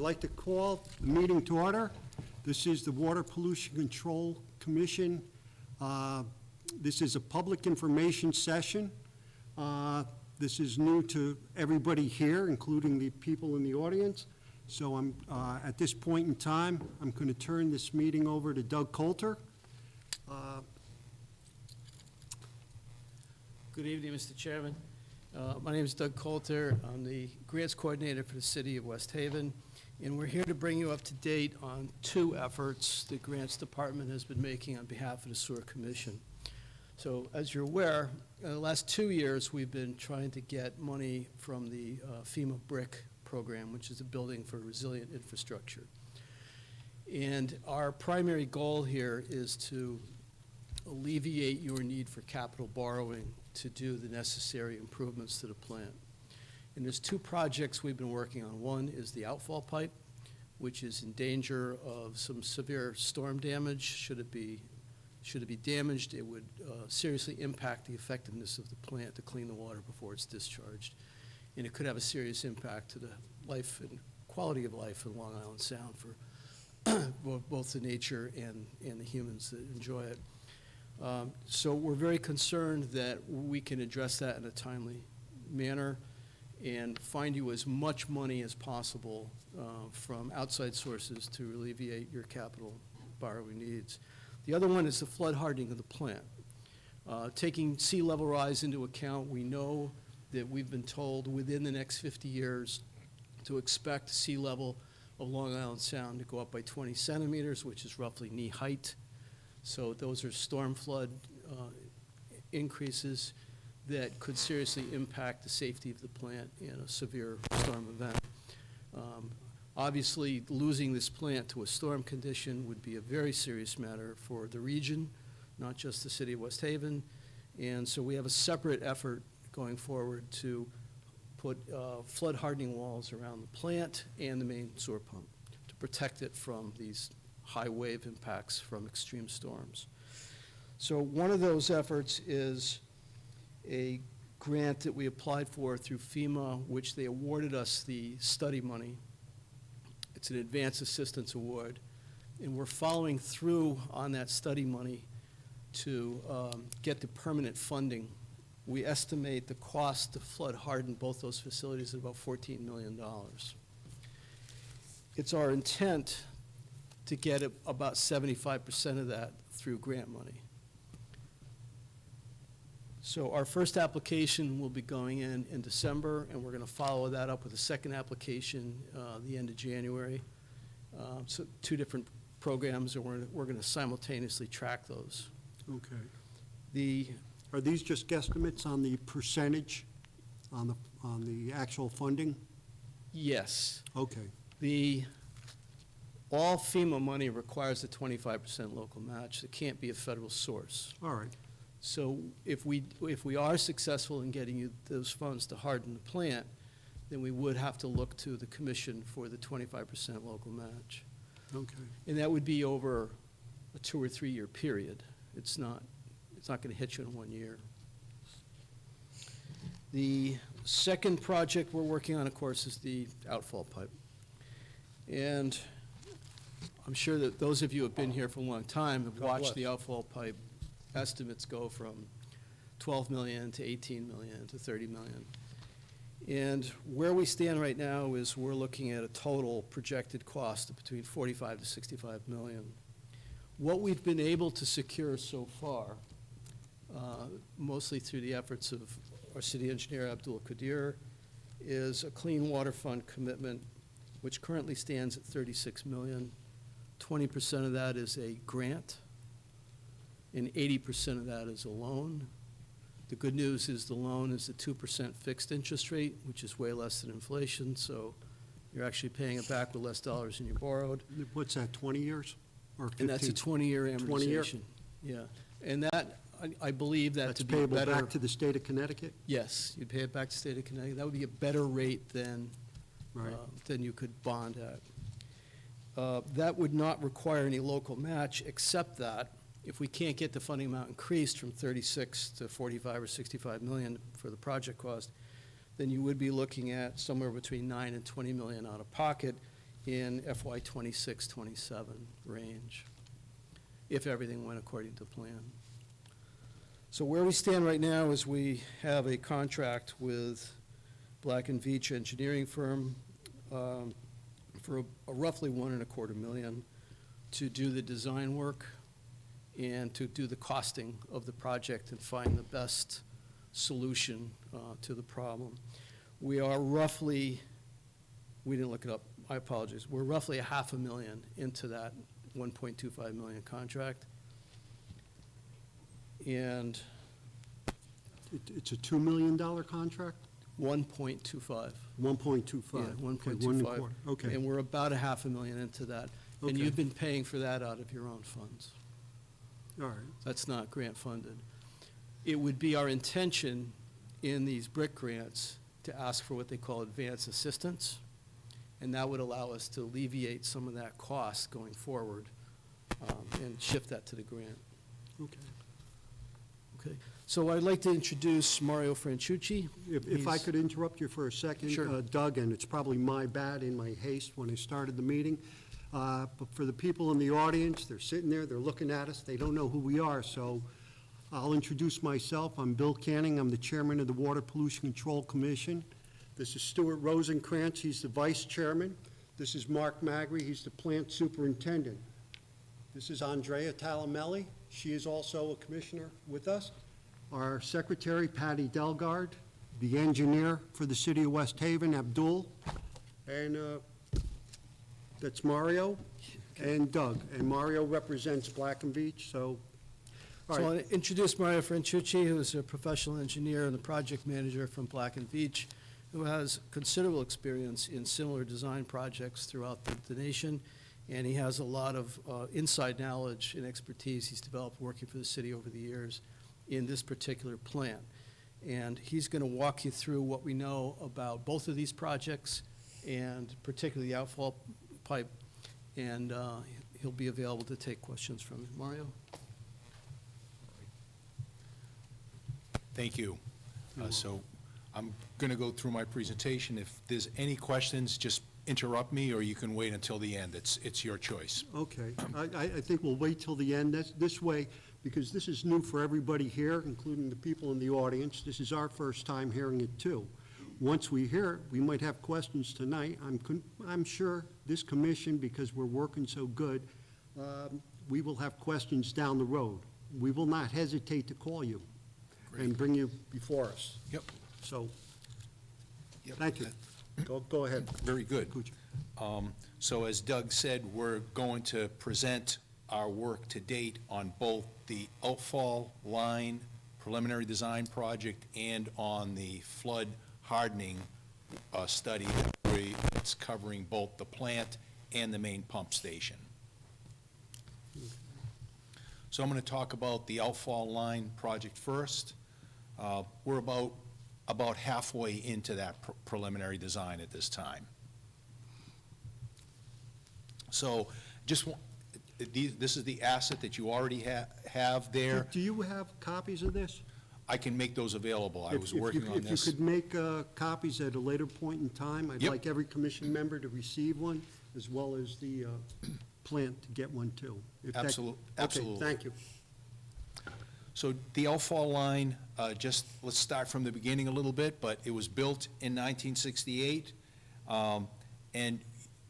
like to call the meeting to order. This is the Water Pollution Control Commission. This is a public information session. This is new to everybody here, including the people in the audience. So at this point in time, I'm going to turn this meeting over to Doug Coulter. Good evening, Mr. Chairman. My name is Doug Coulter. I'm the grants coordinator for the City of West Haven, and we're here to bring you up to date on two efforts the Grants Department has been making on behalf of the Sewer Commission. So, as you're aware, in the last 2 years, we've been trying to get money from the FEMA BRIC program, which is a Building for Resilient Infrastructure. And our primary goal here is to alleviate your need for capital borrowing to do the necessary improvements to the plant. And there's two projects we've been working on. One is the outfall pipe, which is in danger of some severe storm damage. Should it be damaged, it would seriously impact the effectiveness of the plant to clean the water before it's discharged. And it could have a serious impact to the life and quality of life in Long Island Sound for both the nature and the humans that enjoy it. So we're very concerned that we can address that in a timely manner and find you as much money as possible from outside sources to alleviate your capital borrowing needs. The other one is the flood hardening of the plant. Taking sea level rise into account, we know that we've been told within the next 50 years to expect sea level of Long Island Sound to go up by 20 centimeters, which is roughly knee height. So those are storm flood increases that could seriously impact the safety of the plant in a severe storm event. Obviously, losing this plant to a storm condition would be a very serious matter for the region, not just the City of West Haven. And so we have a separate effort going forward to put flood hardening walls around the plant and the main sewer pump to protect it from these high wave impacts from extreme storms. So one of those efforts is a grant that we applied for through FEMA, which they awarded us the study money. It's an advanced assistance award, and we're following through on that study money to get the permanent funding. We estimate the cost to flood harden both those facilities at about $14 million. It's our intent to get about 75% of that through grant money. So our first application will be going in December, and we're going to follow that up with a second application the end of January. So two different programs, and we're going to simultaneously track those. Okay. Are these just guesstimates on the percentage on the actual funding? Yes. Okay. All FEMA money requires a 25% local match. It can't be a federal source. All right. So if we are successful in getting you those funds to harden the plant, then we would have to look to the commission for the 25% local match. Okay. And that would be over a 2 or 3 year period. It's not going to hit you in 1 year. The second project we're working on, of course, is the outfall pipe. And I'm sure that those of you who have been here for a long time have watched the outfall pipe estimates go from 12 million to 18 million to 30 million. And where we stand right now is we're looking at a total projected cost of between 45 to 65 million. What we've been able to secure so far, mostly through the efforts of our city engineer, Abdul Qadir, is a clean water fund commitment, which currently stands at 36 million. 20% of that is a grant, and 80% of that is a loan. The good news is the loan is a 2% fixed interest rate, which is way less than inflation, so you're actually paying it back with less dollars than you borrowed. What's that, 20 years or 15? And that's a 20-year amortization. 20 year? Yeah, and that, I believe that That's to be payable better. back to the state of Connecticut? Yes, you'd pay it back to the state of Connecticut. That would be a better rate than you could bond at. That would not require any local match, except that if we can't get the funding amount increased from 36 to 45 or 65 million for the project cost, then you would be looking at somewhere between 9 and 20 million out of pocket, in FY '26, '27 range, if everything went according to plan. So where we stand right now is we have a contract with Black & Veatch engineering firm for a roughly $1.25 million to do the design work and to do the costing of the project and find the best solution to the problem. We are roughly, we didn't look it up, I apologize, we're roughly $500,000 into that $1.25 million contract. And It's a $2 million contract? 1.25. 1.25? Yeah, Okay, 1.25. Okay, And we're about $500,000 into that. And Okay. you've been paying for that out of your own funds. all right. That's not grant funded. It would be our intention in these BRIC grants to ask for what they call advance assistance, and that would allow us to alleviate some of that cost going forward and shift that to the grant. Okay. Okay. So I'd like to introduce Mario Franchucci. If I He's- could interrupt you for a second, Sure. Doug, and it's probably my bad in my haste when I started the meeting, but for the people in the audience, they're sitting there, they're looking at us, they don't know who we are, so I'll introduce myself. I'm Bill Canning, I'm the chairman of the Water Pollution Control Commission. This is Stuart Rosenkrantz, he's the vice chairman. This is Mark Magri, he's the plant superintendent. This is Andrea Talamelli, she is also a commissioner with us. Our secretary, Patty Delgard, the engineer for the city of West Haven, Abdul, and that's Mario and Doug. And Mario represents Black & Veatch, so, all So right. I'll introduce Mario Franchucci, who is a professional engineer and the project manager from Black & Veatch, who has considerable experience in similar design projects throughout the nation, and he has a lot of inside knowledge and expertise he's developed working for the city over the years in this particular plant. And he's going to walk you through what we know about both of these projects, and particularly the outfall pipe, and he'll be available to take questions from you. Mario? Thank you. So I'm going to go through my presentation. If there's any questions, just interrupt me, or you can wait until the end. It's your choice. Okay, I think we'll wait till the end. This way, because this is new for everybody here, including the people in the audience. This is our first time hearing it too. Once we hear it, we might have questions tonight. I'm sure this commission, because we're working so good, we will have questions down the road. We will not hesitate to call you and bring you before us. Yep. So, Yep. thank you. Go ahead. Very good. Cooch. So as Doug said, we're going to present our work to date on both the outfall line preliminary design project and on the flood hardening study it's covering both the plant and the main pump station. So I'm going to talk about the outfall line project first. We're about halfway into that preliminary design at this time. So this is the asset that you already have there. Do you have copies of this? I can make those available. I was If you- working on If this. you could make copies at a later point in time, I'd Yep. like every commission member to receive one, as well as the plant to get one too. If that- Absolutely. Okay, thank you. So the outfall line, let's start from the beginning a little bit, but it was built in 1968, and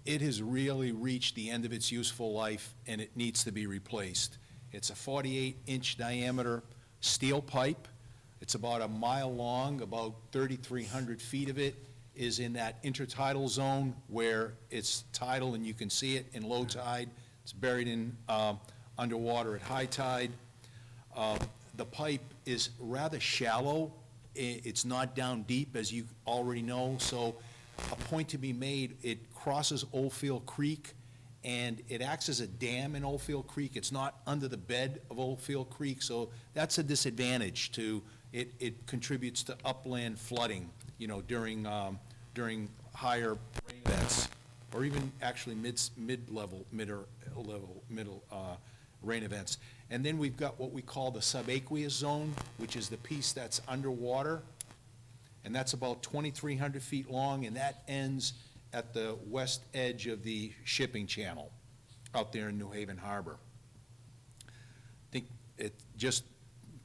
it has really reached the end of its useful life, and it needs to be replaced. It's a 48-inch diameter steel pipe. It's about a mile long, about 3,300 feet of it is in that intertidal zone where it's tidal and you can see it in low tide. It's buried in underwater at high tide. The pipe is rather shallow. It's not down deep, as you already know, so a point to be made, it crosses Oldfield Creek, and it acts as a dam in Oldfield Creek. It's not under the bed of Oldfield Creek, so that's a disadvantage to it. It contributes to upland flooding, during higher rain events, or even actually middle rain events. And then we've got what we call the subaqueous zone, which is the piece that's underwater, and that's about 2,300 feet long, and that ends at the west edge of the shipping channel out there in New Haven Harbor. I think it, just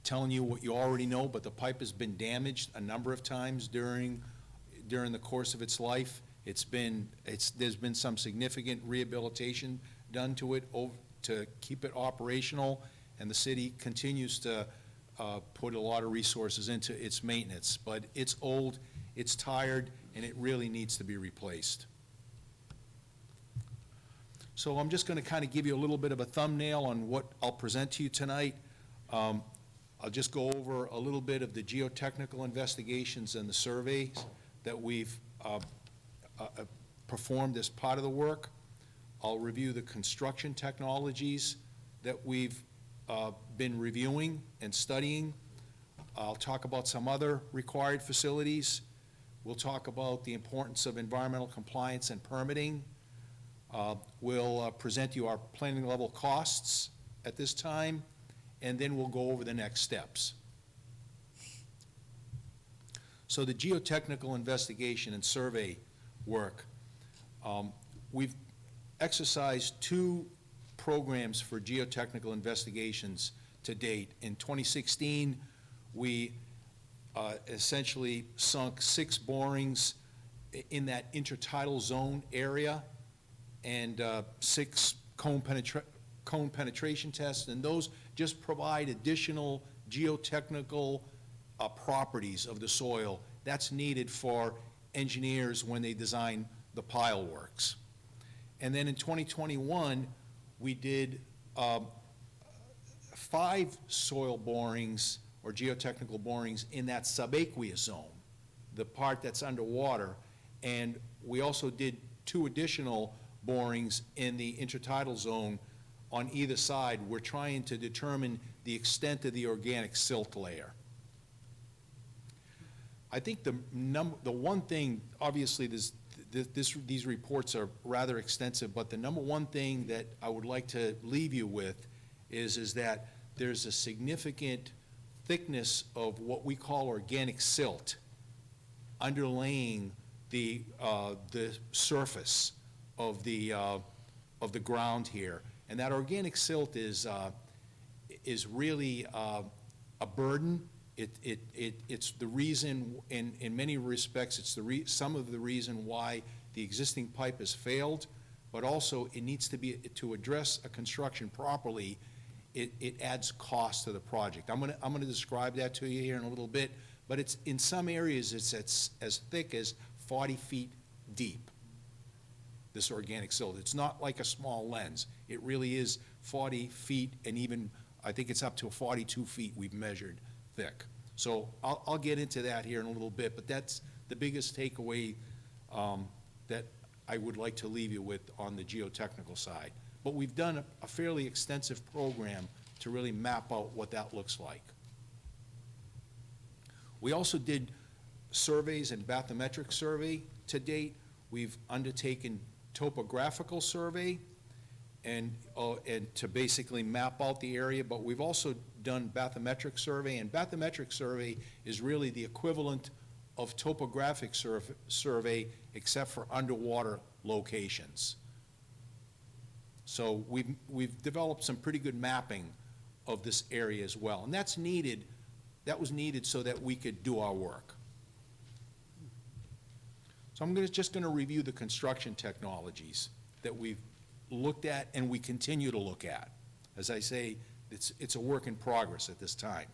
telling you what you already know, but the pipe has been damaged a number of times during the course of its life. There's been some significant rehabilitation done to it to keep it operational, and the city continues to put a lot of resources into its maintenance. But it's old, it's tired, and it really needs to be replaced. So I'm just going to kind of give you a little bit of a thumbnail on what I'll present to you tonight. I'll just go over a little bit of the geotechnical investigations and the surveys that we've performed as part of the work. I'll review the construction technologies that we've been reviewing and studying. I'll talk about some other required facilities. We'll talk about the importance of environmental compliance and permitting. We'll present you our planning level costs at this time, and then we'll go over the next steps. So the geotechnical investigation and survey work, we've exercised 2 programs for geotechnical investigations to date. In 2016, we essentially sunk 6 borings in that intertidal zone area, and 6 cone penetration tests, and those just provide additional geotechnical properties of the soil that's needed for engineers when they design the pile works. And then in 2021, we did 5 soil borings or geotechnical borings in that subaqueous zone, the part that's underwater, and we also did 2 additional borings in the intertidal zone on either side. We're trying to determine the extent of the organic silt layer. I think the one thing, obviously these reports are rather extensive, but the number one thing that I would like to leave you with is that there's a significant thickness of what we call organic silt underlaying the surface of the ground here, and that organic silt is really a burden. It's the reason, in many respects, it's some of the reason why the existing pipe has failed, but also it needs to be, to address a construction properly, it adds cost to the project. I'm gonna describe that to you here in a little bit, but it's, in some areas, it's as thick as 40 feet deep, this organic silt. It's not like a small lens. It really is 40 feet, and even, I think it's up to 42 feet we've measured thick. So I'll get into that here in a little bit, but that's the biggest takeaway that I would like to leave you with on the geotechnical side. But we've done a fairly extensive program to really map out what that looks like. We also did surveys and bathymetric survey to date. We've undertaken topographical survey and to basically map out the area, but we've also done bathymetric survey, and bathymetric survey is really the equivalent of topographic survey except for underwater locations. So we've developed some pretty good mapping of this area as well, and that was needed so that we could do our work. So I'm just going to review the construction technologies that we've looked at and we continue to look at. As I say, it's a work in progress at this time.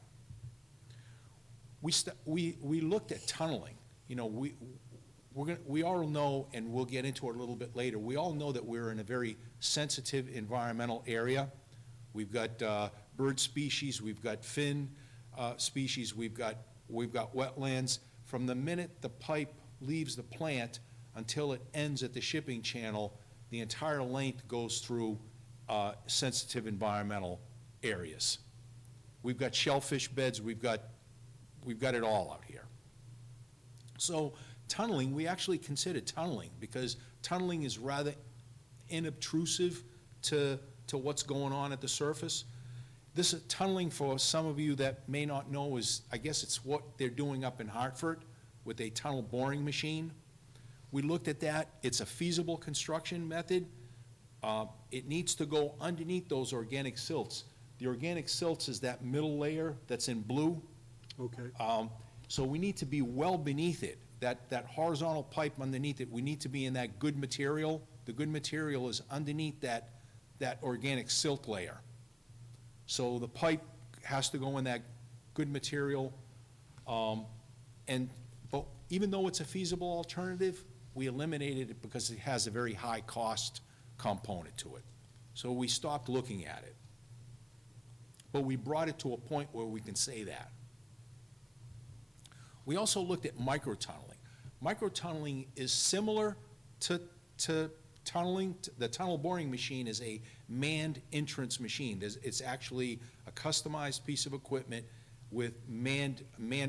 We looked at tunneling. You know, we all know, and we'll get into it a little bit later, we all know that we're in a very sensitive environmental area. We've got bird species, we've got fin species, we've got wetlands. From the minute the pipe leaves the plant until it ends at the shipping channel, the entire length goes through sensitive environmental areas. We've got shellfish beds, we've got it all out here. So tunneling, we actually considered tunneling because tunneling is rather inobtrusive to what's going on at the surface. This tunneling, for some of you that may not know, is, I guess it's what they're doing up in Hartford with a tunnel boring machine. We looked at that. It's a feasible construction method. It needs to go underneath those organic silts. The organic silts is that middle layer that's in blue. Okay. So we need to be well beneath it. That horizontal pipe underneath it, we need to be in that good material. The good material is underneath that organic silt layer. So the pipe has to go in that good material. But even though it's a feasible alternative, we eliminated it because it has a very high cost component to it. So we stopped looking at it. But we brought it to a point where we can say that. We also looked at microtunneling. Microtunneling is similar to tunneling. The tunnel boring machine is a manned entrance machine. It's actually a customized piece of equipment with manned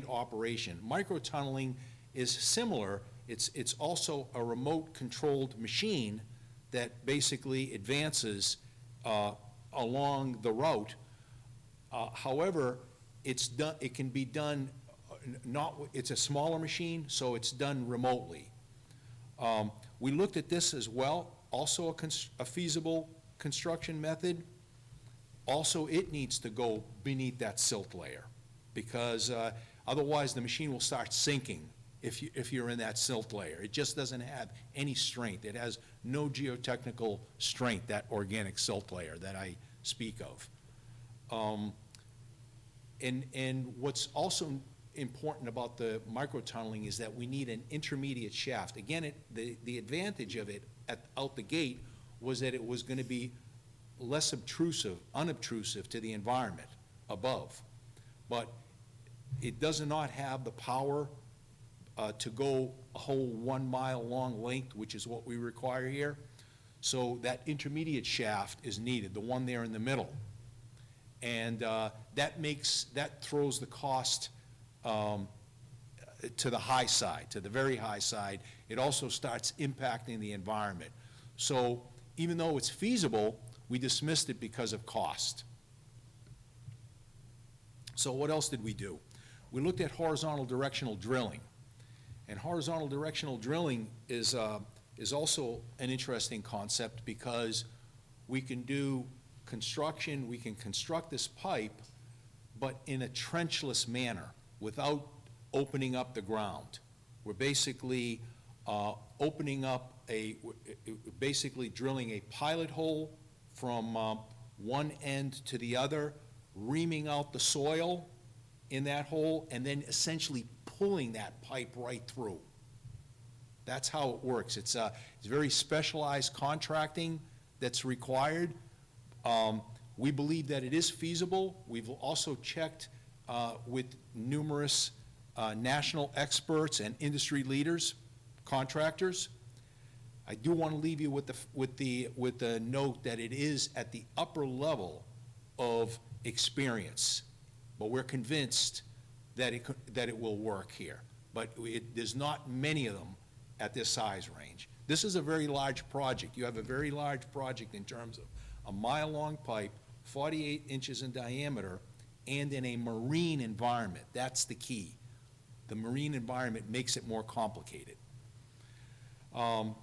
operation. Microtunneling is similar. It's also a remote-controlled machine that basically advances along the route. However, it can be done it's a smaller machine, so it's done remotely. We looked at this as well, also a feasible construction method. Also, it needs to go beneath that silt layer, because otherwise the machine will start sinking if you're in that silt layer. It just doesn't have any strength. It has no geotechnical strength, that organic silt layer that I speak of. And what's also important about the microtunneling is that we need an intermediate shaft. Again, the advantage of it out the gate was that it was going to be less unobtrusive to the environment above. But it does not have the power to go a whole 1 mile long length, which is what we require here. So that intermediate shaft is needed, the one there in the middle. And that throws the cost to the high side, to the very high side. It also starts impacting the environment. So even though it's feasible, we dismissed it because of cost. So what else did we do? We looked at horizontal directional drilling. And horizontal directional drilling is also an interesting concept, because we can do construction, we can construct this pipe, but in a trenchless manner, without opening up the ground. We're basically basically drilling a pilot hole from one end to the other, reaming out the soil in that hole, and then essentially pulling that pipe right through. That's how it works. It's very specialized contracting that's required. We believe that it is feasible. We've also checked with numerous national experts and industry leaders, contractors. I do want to leave you with the note that it is at the upper level of experience, but we're convinced that it will work here. But there's not many of them at this size range. This is a very large project. You have a very large project in terms of a mile-long pipe, 48 inches in diameter, and in a marine environment. That's the key. The marine environment makes it more complicated. The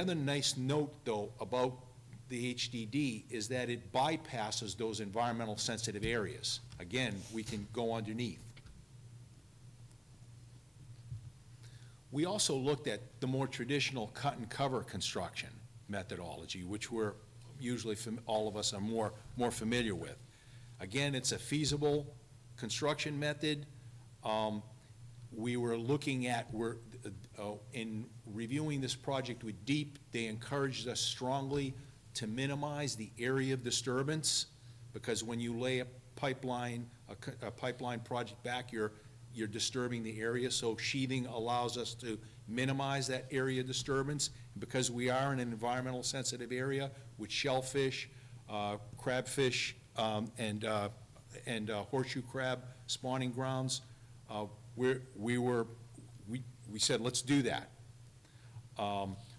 other nice note, though, about the HDD is that it bypasses those environmental sensitive areas. Again, we can go underneath. We also looked at the more traditional cut and cover construction methodology, which we're usually, all of us are more familiar with. Again, it's a feasible construction method. We were looking at, in reviewing this project with DEEP, they encouraged us strongly to minimize the area of disturbance, because when you lay a pipeline project back, you're disturbing the area. So sheathing allows us to minimize that area disturbance. Because we are in an environmental sensitive area with shellfish, crabfish, and horseshoe crab spawning grounds, we said, let's do that.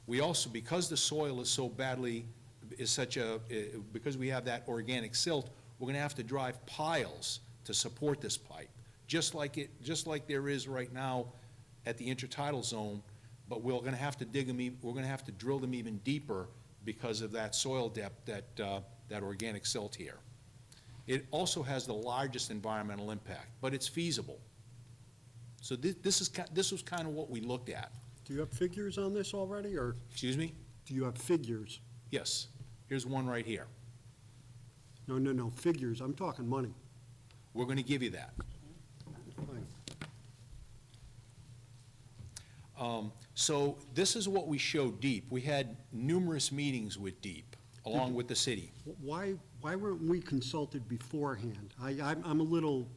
We also, because the soil is so badly, because we have that organic silt, we're going to have to drive piles to support this pipe, just like there is right now at the intertidal zone, but we're gonna have to dig them, we're gonna have to drill them even deeper because of that soil depth, that organic silt here. It also has the largest environmental impact, but it's feasible. So this was kind of what we looked at. Do you have figures on this already, or Excuse me? do you have figures? Yes, here's one right here. No, figures, I'm talking money. We're gonna give you that. Fine. So this is what we showed Deep. We had numerous meetings with Deep, along with the city. Why weren't we consulted beforehand? I'm a little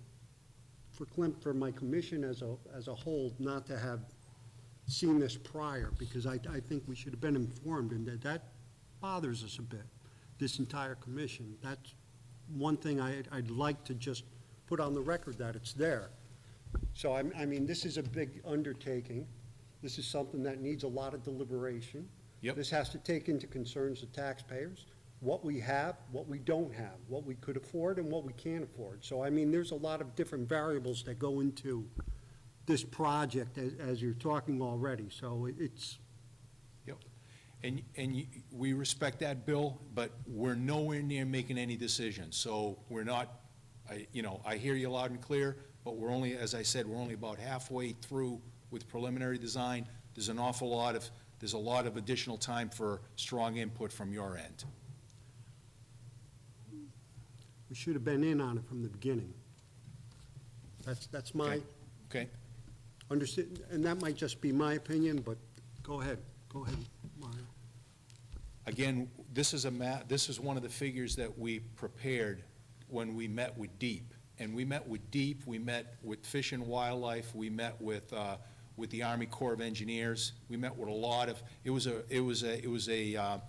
verklempt for my commission as a whole not to have seen this prior, because I think we should have been informed, and that bothers us a bit, this entire commission. That's one thing I'd like to just put on the record, that it's there. So, I mean, this is a big undertaking. This is something that needs a lot of deliberation. Yep. This has to take into concerns the taxpayers, what we have, what we don't have, what we could afford and what we can't afford. So, I mean, there's a lot of different variables that go into this project as you're talking already. So it's, Yep. And we respect that, Bill, but we're nowhere near making any decisions. So we're not, I hear you loud and clear, but we're only, as I said, we're only about halfway through with preliminary design. There's a lot of additional time for strong input from your end. we should have been in on it from the beginning. That's my Okay? understand, and that might just be my opinion, but go ahead, Mario. Again, this is one of the figures that we prepared when we met with Deep. And we met with Deep, we met with Fish and Wildlife, we met with the Army Corps of Engineers. We met with a lot of, it was a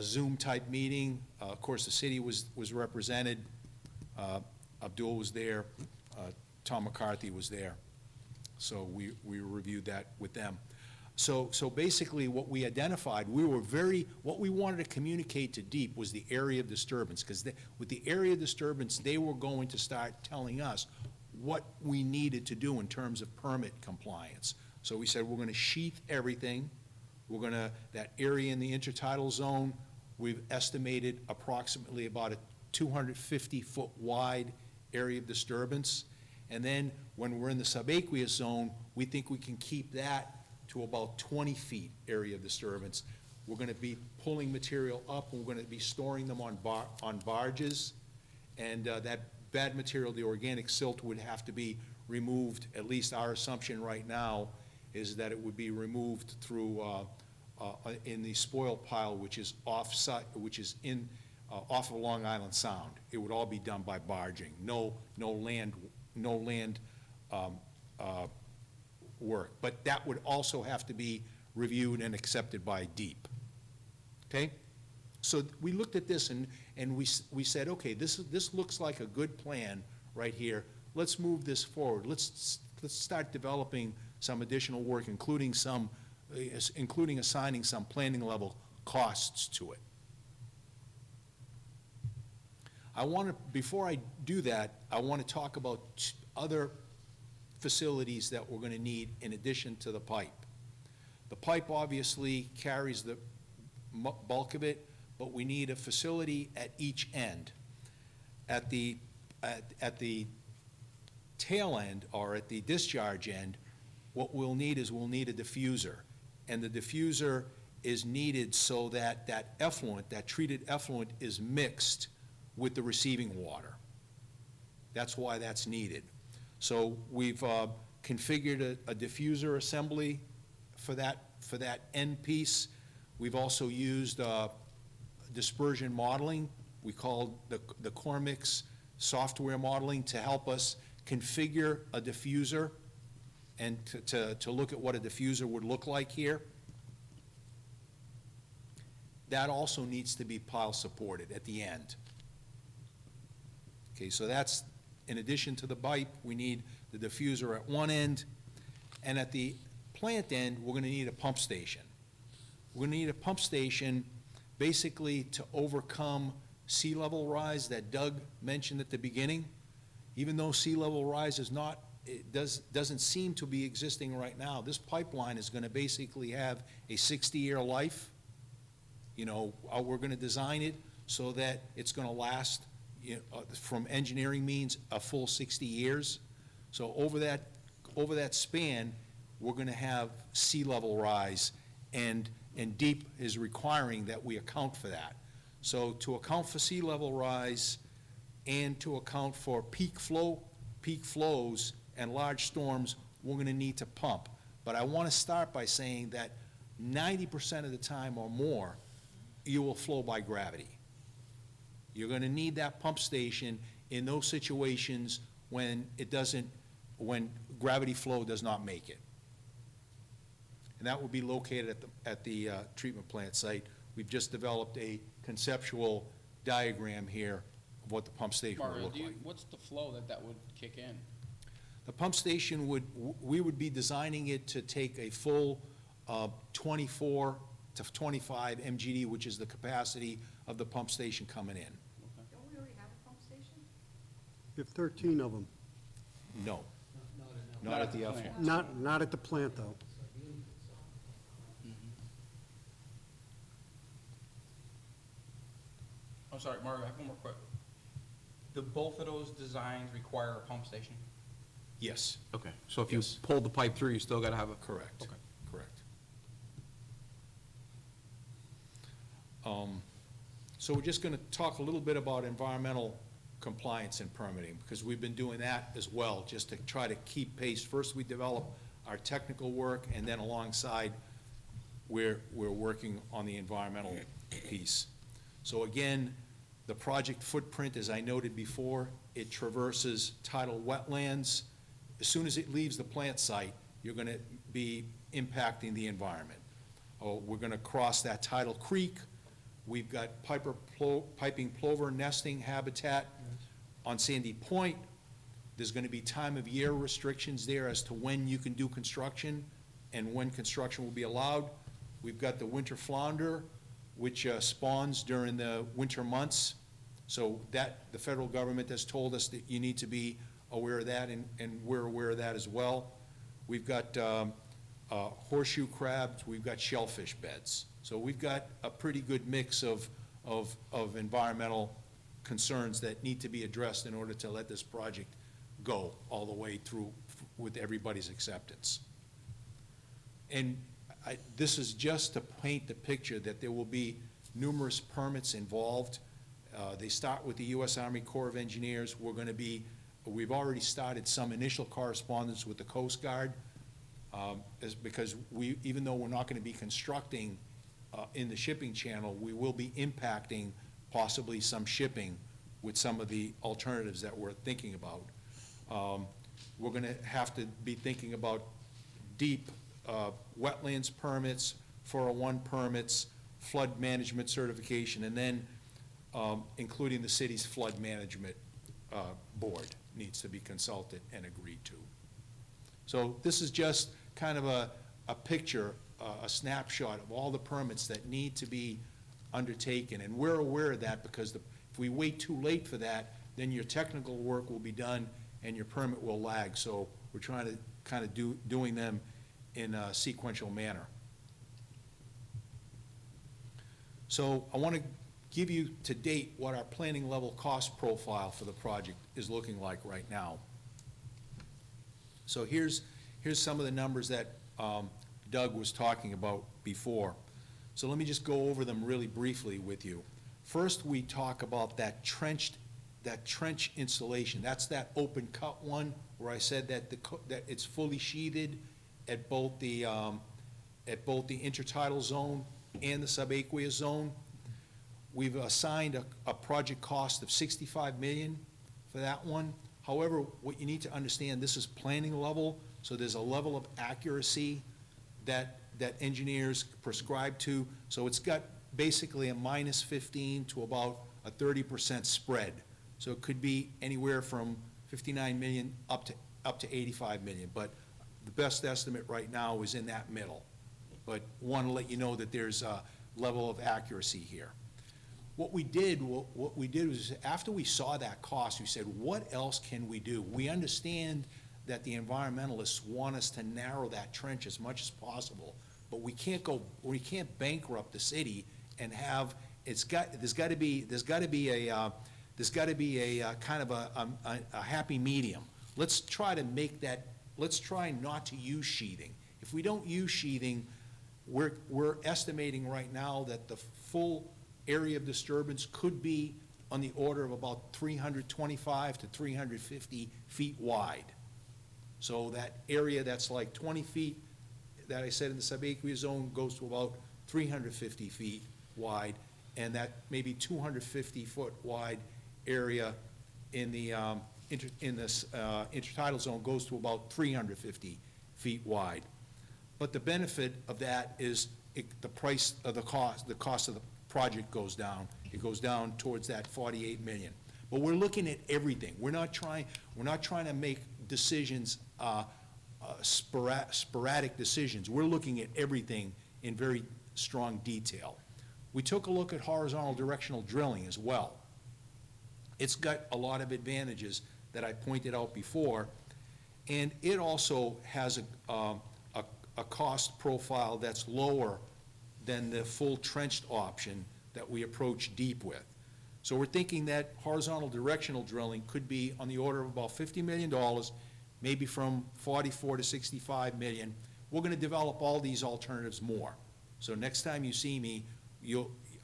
Zoom-type meeting. Of course, the city was represented. Abdul was there. Tom McCarthy was there. So we reviewed that with them. So basically, what we identified, what we wanted to communicate to Deep was the area of disturbance, because with the area of disturbance, they were going to start telling us what we needed to do in terms of permit compliance. So we said, we're gonna sheath everything. That area in the intertidal zone, we've estimated approximately about a 250-foot wide area of disturbance. And then when we're in the subaqueous zone, we think we can keep that to about 20 feet area of disturbance. We're gonna be pulling material up, and we're gonna be storing them on barges, and that bad material, the organic silt, would have to be removed. At least our assumption right now is that it would be removed through, in the spoil pile, which is off-site, which is off of Long Island Sound. It would all be done by barging, no land work. But that would also have to be reviewed and accepted by Deep. Okay? So we looked at this and we said, okay, this looks like a good plan right here. Let's move this forward. Let's start developing some additional work, including assigning some planning level costs to it. Before I do that, I want to talk about other facilities that we're going to need in addition to the pipe. The pipe obviously carries the bulk of it, but we need a facility at each end. At the tail end, or at the discharge end, what we'll need a diffuser. And the diffuser is needed so that that treated effluent is mixed with the receiving water. That's why that's needed. So we've configured a diffuser assembly for that end piece. We've also used dispersion modeling. We call the Cormix software modeling to help us configure a diffuser and to look at what a diffuser would look like here. That also needs to be pile supported at the end. Okay, so that's, in addition to the pipe, we need the diffuser at one end, and at the plant end, we're gonna need a pump station. We're gonna need a pump station basically to overcome sea level rise that Doug mentioned at the beginning. Even though sea level rise is not doesn't seem to be existing right now. This pipeline is gonna basically have a 60-year life. You know, we're gonna design it so that it's gonna last, from engineering means, a full 60 years. So over that span, we're gonna have sea level rise, and DEEP is requiring that we account for that. So to account for sea level rise and to account for peak flows and large storms, we're gonna need to pump. But I wanna start by saying that 90% of the time or more, you will flow by gravity. You're gonna need that pump station in those situations when when gravity flow does not make it. And that will be located at the treatment plant site. We've just developed a conceptual diagram here of what the pump station will Mario, look like. what's the flow that would kick in? The pump station we would be designing it to take a full 24 to 25 MGD, which is the capacity of the pump station coming in. Don't we already have a pump station? You have 13 of them. No. Not at the outfall. Not at the plant, though. I'm sorry, Mario, I have one more question. Do both of those designs require a pump station? Yes, Okay, so if you Yes. pull the pipe through, you still gotta have a. correct. Okay. Correct. So we're just gonna talk a little bit about environmental compliance and permitting, because we've been doing that as well, just to try to keep pace. First, we develop our technical work, and then alongside, we're working on the environmental piece. So again, the project footprint, as I noted before, it traverses tidal wetlands. As soon as it leaves the plant site, you're gonna be impacting the environment. We're gonna cross that tidal creek. We've got piping plover nesting habitat on Sandy Point. There's gonna be time of year restrictions there as to when you can do construction and when construction will be allowed. We've got the winter flounder, which spawns during the winter months. So that, the federal government has told us that you need to be aware of that, and we're aware of that as well. We've got horseshoe crabs, we've got shellfish beds. So we've got a pretty good mix of environmental concerns that need to be addressed in order to let this project go all the way through with everybody's acceptance. And this is just to paint the picture that there will be numerous permits involved. They start with the U.S. Army Corps of Engineers. We've already started some initial correspondence with the Coast Guard, because even though we're not gonna be constructing in the shipping channel, we will be impacting possibly some shipping with some of the alternatives that we're thinking about. We're gonna have to be thinking about deep wetlands permits, 401 permits, flood management certification, and then including the city's flood management board needs to be consulted and agreed to. So this is just kind of a picture, a snapshot of all the permits that need to be undertaken, and we're aware of that because if we wait too late for that, then your technical work will be done and your permit will lag. So we're trying to kind of doing them in a sequential manner. So I want to give you to date what our planning level cost profile for the project is looking like right now. So here's some of the numbers that Doug was talking about before. So let me just go over them really briefly with you. First, we talk about that trench installation. That's that open cut one where I said that that it's fully sheathed at both the intertidal zone and the subaqueous zone. We've assigned a project cost of $65 million for that one. However, what you need to understand, this is planning level, so there's a level of accuracy that engineers prescribe to. So it's got basically a -15 to about a 30% spread. So it could be anywhere from 59 million up to 85 million. But the best estimate right now is in that middle. But want to let you know that there's a level of accuracy here. What we did was, after we saw that cost, we said, what else can we do? We understand that the environmentalists want us to narrow that trench as much as possible, but we can't bankrupt the city and have, there's gotta be a kind of a happy medium. Let's try to make that, let's try not to use sheathing. If we don't use sheathing, we're estimating right now that the full area of disturbance could be on the order of about 325 to 350 feet wide. So that area that's like 20 feet, that I said in the subaqueous zone, goes to about 350 feet wide, and that maybe 250-foot wide area in the intertidal zone goes to about 350 feet wide. But the benefit of that is the price of the cost of the project goes down. It goes down towards that 48 million. But we're looking at everything. We're not trying to make decisions, sporadic decisions. We're looking at everything in very strong detail. We took a look at horizontal directional drilling as well. It's got a lot of advantages that I pointed out before, and it also has a cost profile that's lower than the full trenched option that we approach deep with. So we're thinking that horizontal directional drilling could be on the order of about $50 million, maybe from 44 to 65 million. We're gonna develop all these alternatives more. So next time you see me,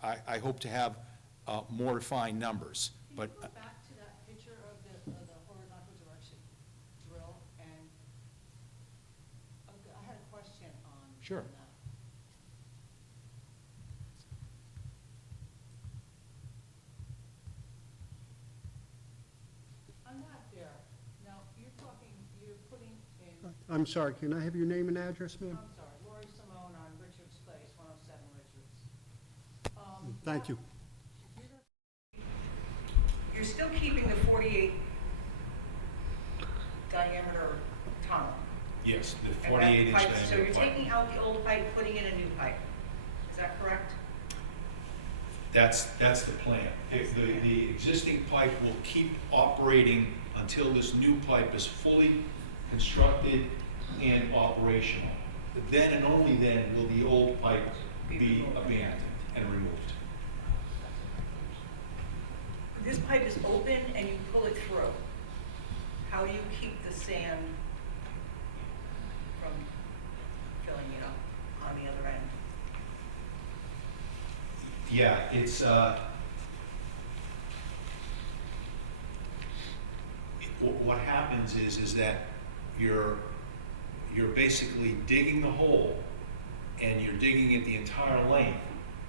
I hope to have more refined numbers. Can But you go back to that picture of the horizontal direction drill and, okay, I had a question on. Sure. on that. On that there, now, you're putting in, I'm sorry, can I have your name and address, ma'am? I'm sorry, Lori Simone on Richards Place, 107 Richards. Thank you. You're still keeping the 48 diameter tunnel. yes, the and that 48-inch pipe- So diameter you're pipe. taking out the old pipe, putting in a new pipe. Is that correct? That's the plan. The existing pipe will keep operating until this new pipe is fully constructed and operational. Then and only then will the old pipe be abandoned and removed. This pipe is open and you pull it through. How do you keep the sand from filling it up on the other end? Yeah, it's, what happens is that you're basically digging the hole, and you're digging it the entire length,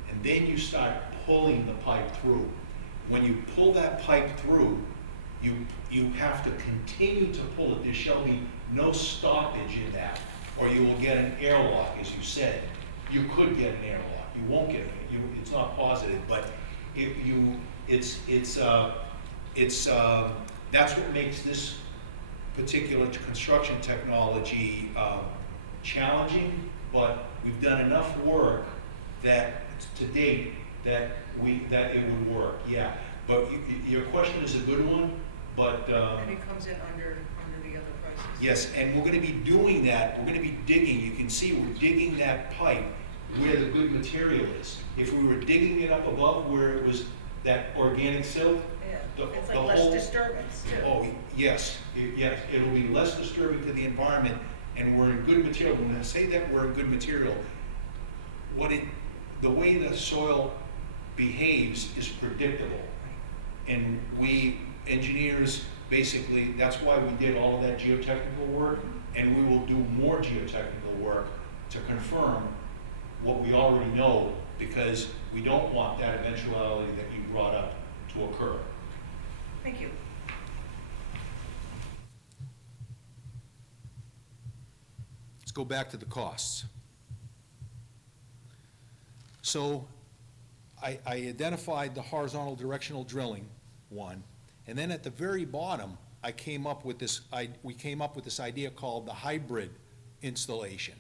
and then you start pulling the pipe through. When you pull that pipe through, you have to continue to pull it. There shall be no stoppage in that, or you will get an airlock, as you said. You could get an airlock. You won't get it. It's not positive, but that's what makes this particular construction technology challenging. But we've done enough work that to date that it would work. Yeah, but your question is a good one. But And it comes in under the other prices? yes, and we're going to be doing that. We're going to be digging. You can see we're digging that pipe where the good material is. If we were digging it up above where it was that organic silt, Yeah, it's the like less whole- disturbance too. oh, yes, yes, it'll be less disturbing to the environment, and we're in good material. When I say that we're in good material, the way the soil behaves is predictable. And we, engineers, basically, that's why we did all of that geotechnical work, and we will do more geotechnical work to confirm what we already know, because we don't want that eventuality that you brought up to occur. Thank you. Let's go back to the costs. So I identified the horizontal directional drilling one, and then at the very bottom, we came up with this idea called the hybrid installation.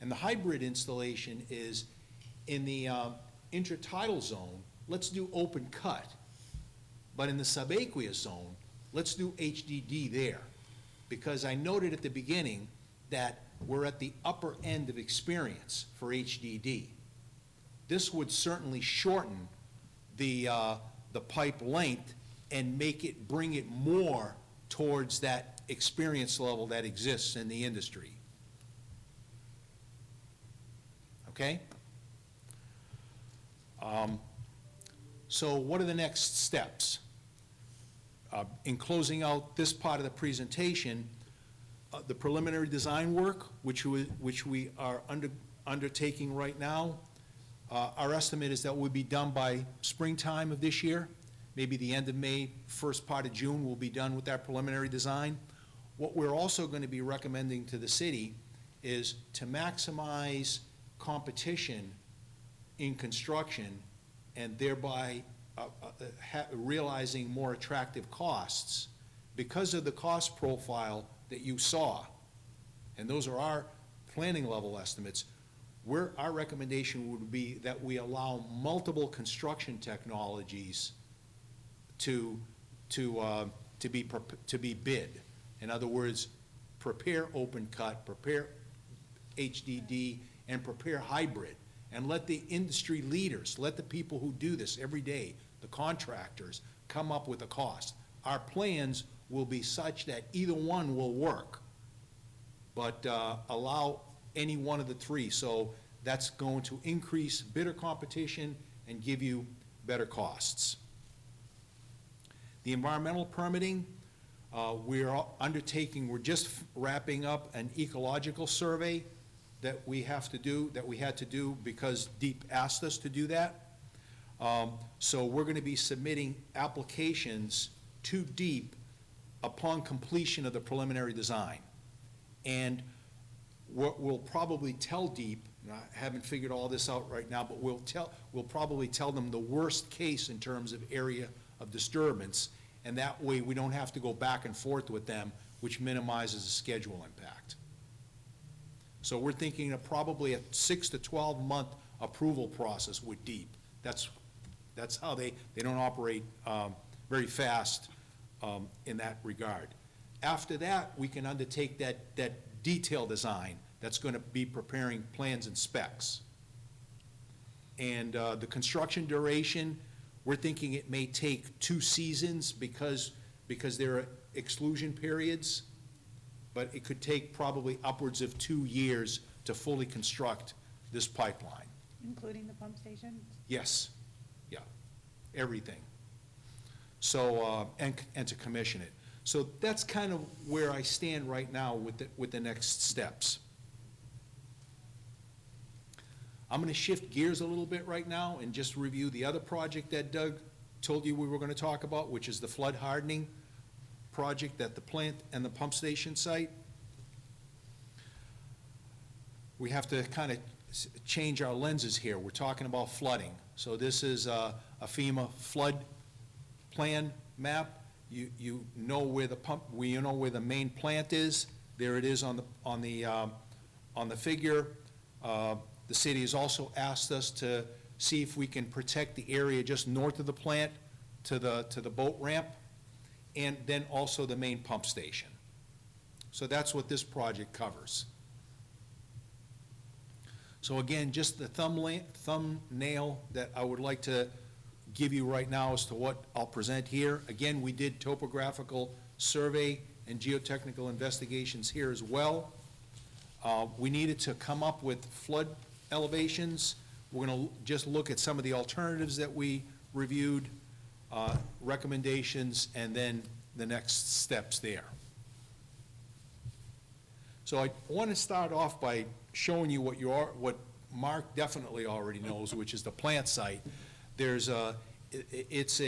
And the hybrid installation is in the intertidal zone, let's do open cut. But in the subaqueous zone, let's do HDD there. because I noted at the beginning that we're at the upper end of experience for HDD. This would certainly shorten the pipe length and bring it more towards that experience level that exists in the industry. Okay? So what are the next steps? In closing out this part of the presentation, the preliminary design work, which we are undertaking right now, our estimate is that will be done by springtime of this year, maybe the end of May, first part of June, we'll be done with that preliminary design. What we're also going to be recommending to the city is to maximize competition in construction and thereby realizing more attractive costs because of the cost profile that you saw. And those are our planning level estimates. Our recommendation would be that we allow multiple construction technologies to be bid. In other words, prepare open cut, prepare HDD, and prepare hybrid. And let the industry leaders, let the people who do this every day, the contractors, come up with a cost. Our plans will be such that either one will work, but allow any one of the three. So that's going to increase bidder competition and give you better costs. The environmental permitting, we're undertaking, we're just wrapping up an ecological survey that we had to do because DEEP asked us to do that. So we're going to be submitting applications to DEEP upon completion of the preliminary design. And what we'll probably tell DEEP, and I haven't figured all this out right now, but we'll probably tell them the worst case in terms of area of disturbance, and that way we don't have to go back and forth with them, which minimizes the schedule impact. So we're thinking of probably a 6 to 12 month approval process with DEEP. That's how they don't operate very fast in that regard. After that, we can undertake that detail design that's going to be preparing plans and specs. And the construction duration, we're thinking it may take 2 seasons because there are exclusion periods, but it could take probably upwards of 2 years to fully construct this pipeline. Including the pump station? Yes, yeah, everything. So, and to commission it. So that's kind of where I stand right now with the next steps. I'm going to shift gears a little bit right now and just review the other project that Doug told you we were going to talk about, which is the flood hardening project at the plant and the pump station site. We have to kind of change our lenses here. We're talking about flooding. So this is a FEMA flood plan map. You know where where the main plant is. There it is on the figure. The city has also asked us to see if we can protect the area just north of the plant to the boat ramp, and then also the main pump station. So that's what this project covers. So again, just the thumbnail that I would like to give you right now as to what I'll present here. Again, we did topographical survey and geotechnical investigations here as well. We needed to come up with flood elevations. We're going to just look at some of the alternatives that we reviewed, recommendations, and then the next steps there. So I want to start off by showing you what Mark definitely already knows, which is the plant site. It's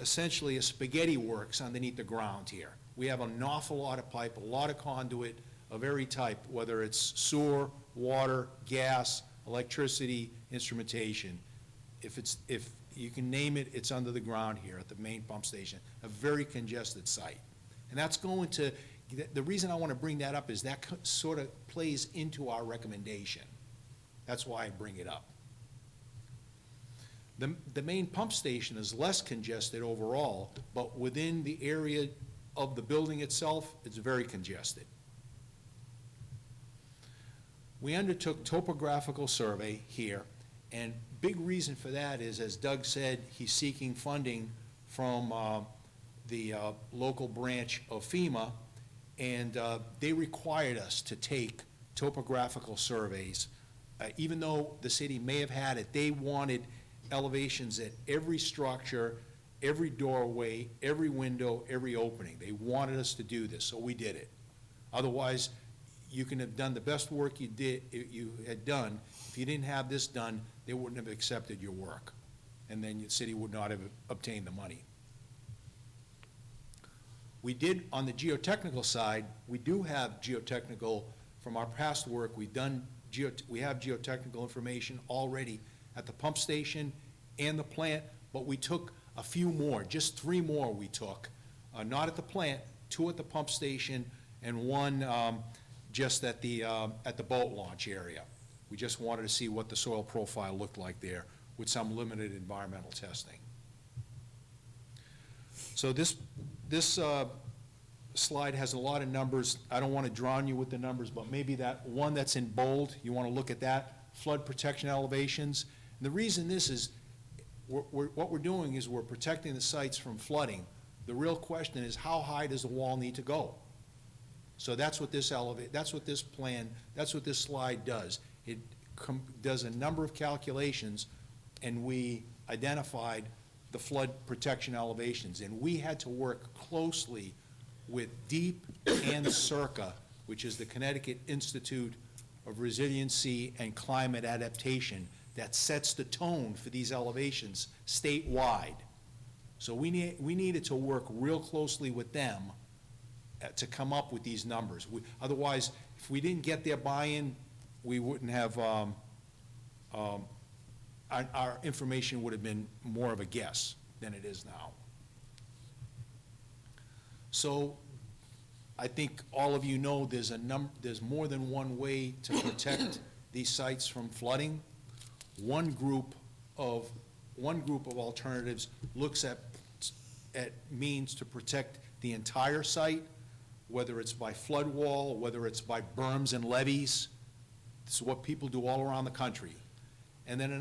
essentially a spaghetti works underneath the ground here. We have an awful lot of pipe, a lot of conduit of every type, whether it's sewer, water, gas, electricity, instrumentation. If you can name it, it's under the ground here at the main pump station, a very congested site. And that's going to, the reason I want to bring that up is that sort of plays into our recommendation. That's why I bring it up. The main pump station is less congested overall, but within the area of the building itself, it's very congested. We undertook topographical survey here, and big reason for that is, as Doug said, he's seeking funding from the local branch of FEMA, and they required us to take topographical surveys. Even though the city may have had it, they wanted elevations at every structure, every doorway, every window, every opening. They wanted us to do this, so we did it. Otherwise, you can have done the best work you had done. If you didn't have this done, they wouldn't have accepted your work, and then the city would not have obtained the money. We did, on the geotechnical side, we do have geotechnical, from our past work, we have geotechnical information already at the pump station and the plant, but we took a few more, just 3 more we took, not at the plant, 2 at the pump station, and 1 just at the boat launch area. We just wanted to see what the soil profile looked like there with some limited environmental testing. So this slide has a lot of numbers. I don't want to drown you with the numbers, but maybe that one that's in bold, you want to look at that, flood protection elevations. And the reason this is, what we're doing is we're protecting the sites from flooding. The real question is, how high does the wall need to go? So that's what this slide does. It does a number of calculations, and we identified the flood protection elevations. And we had to work closely with DEEP and CIRCA, which is the Connecticut Institute of Resiliency and Climate Adaptation, that sets the tone for these elevations statewide. So we needed to work real closely with them to come up with these numbers. Otherwise, if we didn't get their buy-in, we wouldn't have, our information would have been more of a guess than it is now. So I think all of you know there's more than one way to protect these sites from flooding. One group of alternatives looks at means to protect the entire site, whether it's by flood wall, whether it's by berms and levees. This is what people do all around the country. And then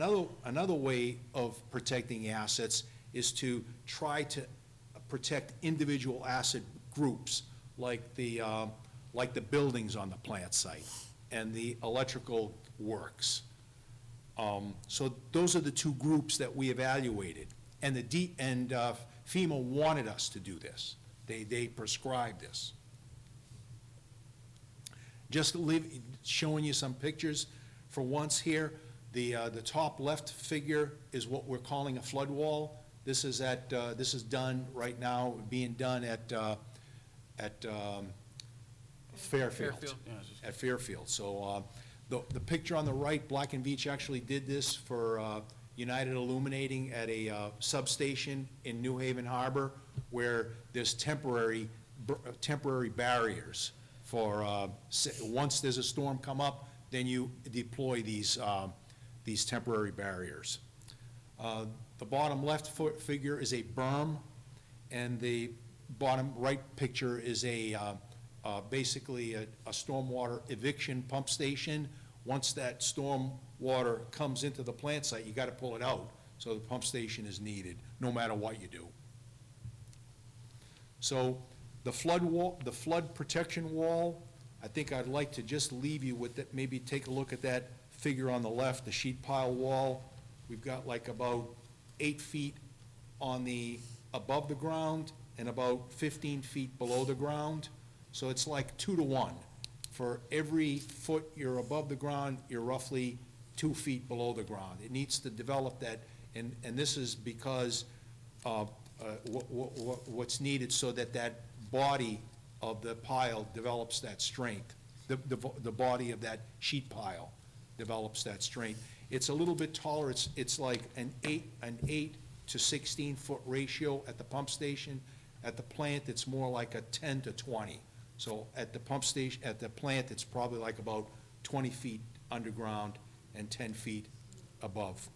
another way of protecting assets is to try to protect individual asset groups, like the buildings on the plant site and the electrical works. So those are the 2 groups that we evaluated, and FEMA wanted us to do this. They prescribed this. Just showing you some pictures for once here. The top left figure is what we're calling a flood wall. This is done right now, being done at Fairfield. At Fairfield. So the picture on the right, Black and Veatch actually did this for United Illuminating at a substation in New Haven Harbor, where there's temporary barriers for once there's a storm come up, then you deploy these temporary barriers. The bottom left figure is a berm, and the bottom right picture is basically a stormwater eviction pump station. Once that storm water comes into the plant site, you got to pull it out. So the pump station is needed, no matter what you do. So the flood protection wall, I think I'd like to just leave you with that. Maybe take a look at that figure on the left, the sheet pile wall. We've got like about 8 feet above the ground and about 15 feet below the ground. So it's like 2 to 1. For every foot you're above the ground, you're roughly 2 feet below the ground. It needs to develop that, and this is because what's needed so that body of the pile develops that strength. The body of that sheet pile develops that strength. It's a little bit taller. It's like an 8 to 16 foot ratio at the pump station. At the plant, it's more like a 10 to 20. So at the pump station, at the plant, it's probably like about 20 feet underground and 10 feet above.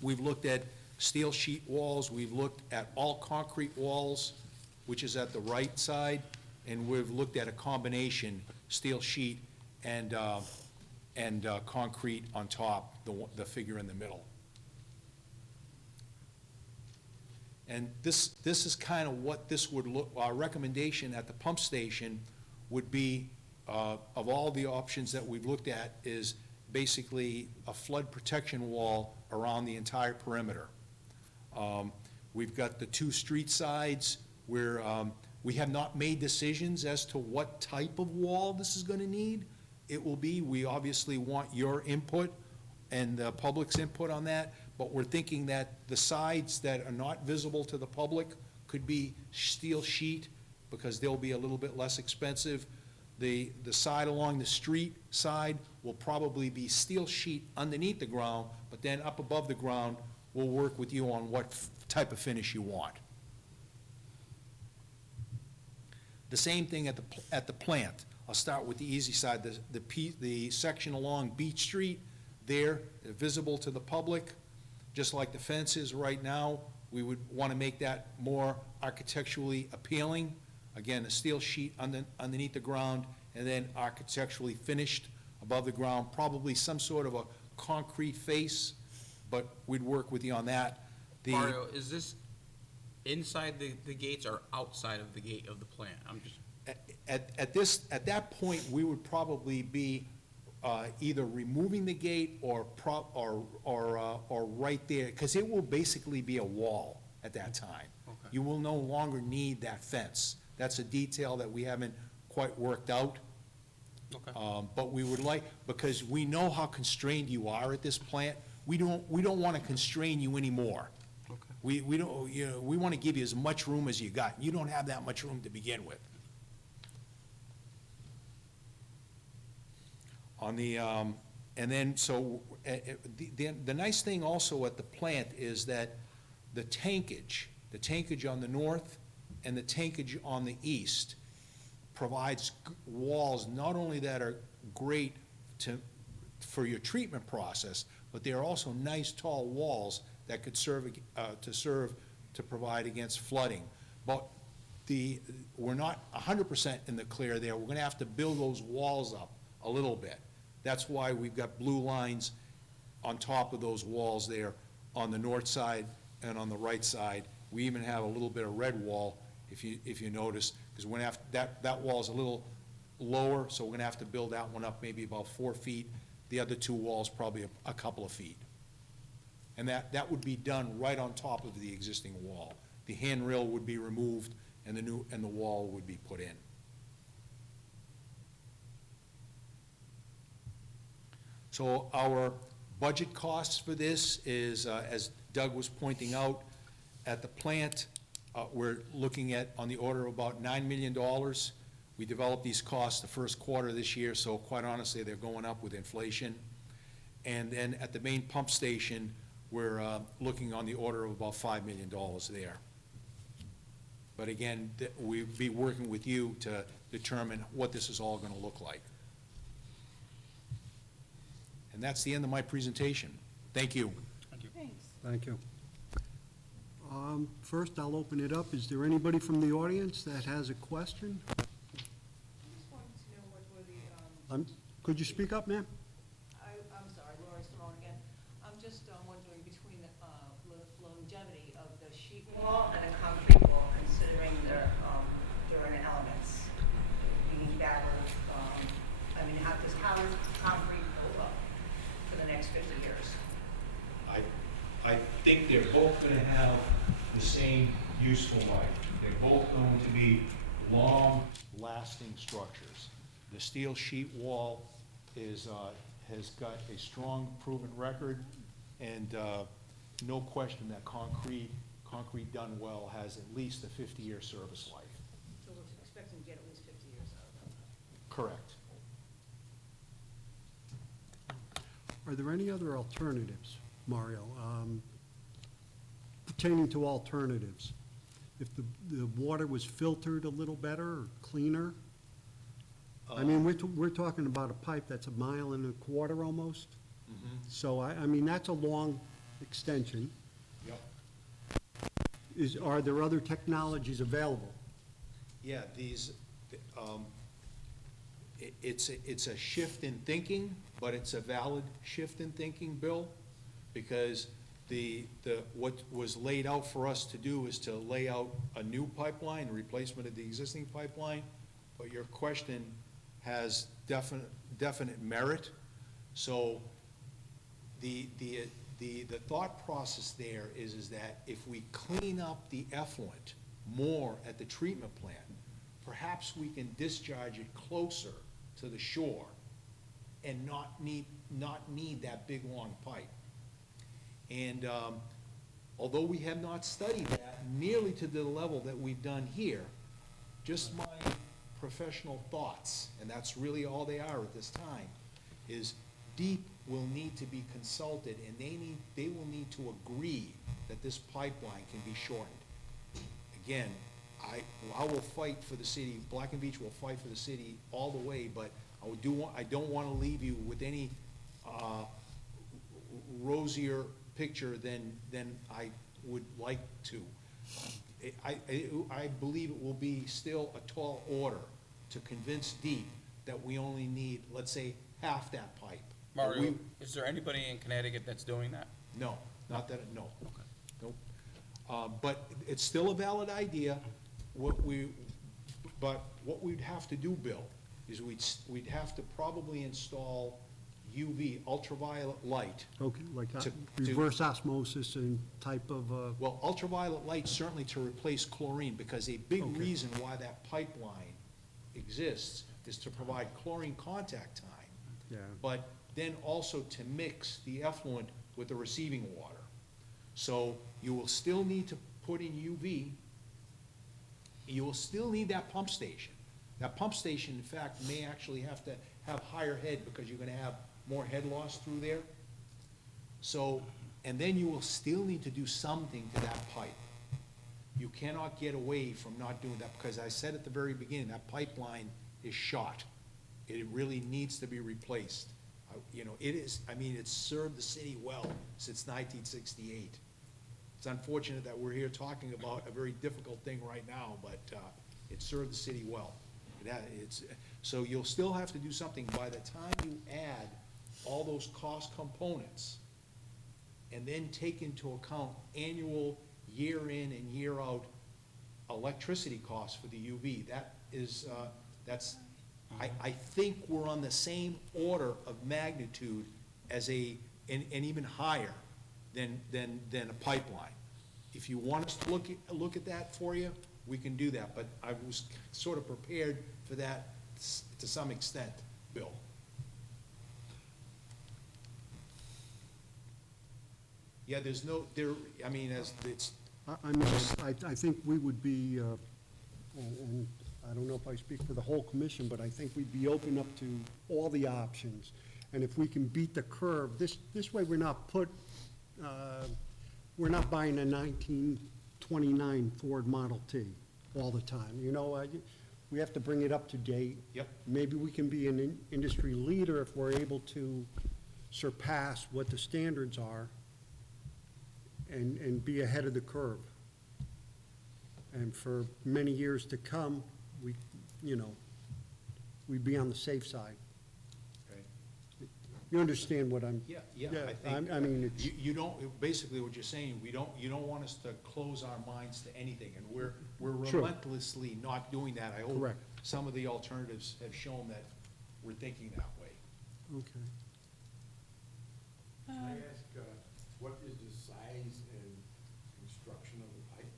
We've looked at steel sheet walls. We've looked at all concrete walls. which is at the right side, and we've looked at a combination, steel sheet and concrete on top, the figure in the middle. And this is kind of what this would look, our recommendation at the pump station would be, of all the options that we've looked at, is basically a flood protection wall around the entire perimeter. We've got the two street sides where we have not made decisions as to what type of wall this is gonna need. It will be, we obviously want your input and the public's input on that, but we're thinking that the sides that are not visible to the public could be steel sheet, because they'll be a little bit less expensive. The side along the street side will probably be steel sheet underneath the ground, but then up above the ground, we'll work with you on what type of finish you want. The same thing at the plant. I'll start with the easy side, the section along Beach Street, there, visible to the public, just like the fence is right now. We would want to make that more architecturally appealing. Again, a steel sheet underneath the ground, and then architecturally finished above the ground, probably some sort of a concrete face, but we'd work with you on that. Mario, is this inside the gates or outside of the gate of the plant? I'm just, At that point, we would probably be either removing the gate or right there, because it will basically be a wall at that time. Okay. You will no longer need that fence. That's a detail that we haven't quite worked out. okay. But we would like, because we know how constrained you are at this plant, we don't want to constrain you anymore. Okay. We don't, you know, we want to give you as much room as you got. You don't have that much room to begin with. On the, and then, so, the nice thing also at the plant is that the tankage on the north and the tankage on the east provides walls not only that are great for your treatment process, but they are also nice tall walls that could serve to provide against flooding. But we're not 100% in the clear there. We're gonna have to build those walls up a little bit. That's why we've got blue lines on top of those walls there on the north side and on the right side. We even have a little bit of red wall, if you notice, because we're gonna have, that wall's a little lower, so we're gonna have to build that one up maybe about 4 feet. The other two walls probably a couple of feet. And that would be done right on top of the existing wall. The handrail would be removed and the wall would be put in. So our budget costs for this is, as Doug was pointing out, at the plant, we're looking at on the order of about $9 million. We developed these costs the first quarter of this year, so quite honestly, they're going up with inflation. And then at the main pump station, we're looking on the order of about $5 million there. But again, we'll be working with you to determine what this is all gonna look like. And that's the end of my presentation. Thank you. Thanks. Thank you. First, I'll open it up. Is there anybody from the audience that has a question? I just wanted to know what were the, Could you speak up, ma'am? I'm sorry, Laura Simone again. I'm just wondering between the longevity of the sheet wall and a concrete wall, considering their different elements, being that I mean, how does concrete hold up for the next 50 years? I think they're both going to have the same useful life. They're both going to be long-lasting structures. The steel sheet wall has got a strong proven record, and no question that concrete done well has at least a 50-year service life. So we're expecting to get at least 50 years out of them. Correct. Are there any other alternatives, Mario, pertaining to alternatives? If the water was filtered a little better or cleaner? I mean, we're talking about a pipe that's 1.25 miles almost. So, I mean, that's a long extension. Yep. Are there other technologies available? Yeah, it's a shift in thinking, but it's a valid shift in thinking, Bill, because what was laid out for us to do is to lay out a new pipeline, a replacement of the existing pipeline, but your question has definite merit. So the thought process there is that if we clean up the effluent more at the treatment plant, perhaps we can discharge it closer to the shore and not need that big, long pipe. And although we have not studied that nearly to the level that we've done here, just my professional thoughts, and that's really all they are at this time, is DEEP will need to be consulted, and they will need to agree that this pipeline can be shortened. Again, I will fight for the city, Black and Beach will fight for the city all the way, but I don't want to leave you with any rosier picture than I would like to. I believe it will be still a tall order to convince DEEP that we only need, let's say, half that pipe. But Mario, is there anybody in Connecticut that's doing that? No, not that, no. Nope. But it's still a valid idea. But what we'd have to do, Bill, is we'd have to probably install UV, ultraviolet light. Okay, like To- reverse osmosis and type of, Well, ultraviolet light certainly to replace chlorine, because a big Okay. reason why that pipeline exists is to provide chlorine contact time. yeah. But then also to mix the effluent with the receiving water. So you will still need to put in UV. You will still need that pump station. That pump station, in fact, may actually have to have higher head because you're gonna have more head loss through there. So, and then you will still need to do something to that pipe. You cannot get away from not doing that, because I said at the very beginning, that pipeline is shot. It really needs to be replaced. You know, it is, I mean, it's served the city well since 1968. It's unfortunate that we're here talking about a very difficult thing right now, but it served the city well. So you'll still have to do something by the time you add all those cost components, and then take into account annual, year in and year out electricity costs for the UV. That is, I think we're on the same order of magnitude as and even higher than a pipeline. If you want us to look at that for you, we can do that, but I was sort of prepared for that to some extent, Bill. Yeah, I mean, I think we would be, and I don't know if I speak for the whole commission, but I think we'd be open up to all the options. And if we can beat the curve, this way we're not buying a 1929 Ford Model T all the time. You know, we have to bring it up to date. Yep. Maybe we can be an industry leader if we're able to surpass what the standards are and be ahead of the curve. And for many years to come, we'd be on the safe side. Okay. You understand what I'm? Yeah, I think. I mean, it's, You don't, basically what you're saying, you don't want us to close our minds to anything, and we're Sure. relentlessly not doing that. I hope Correct. some of the alternatives have shown that we're thinking that way. okay. Can I ask, what is the size and construction of the pipe?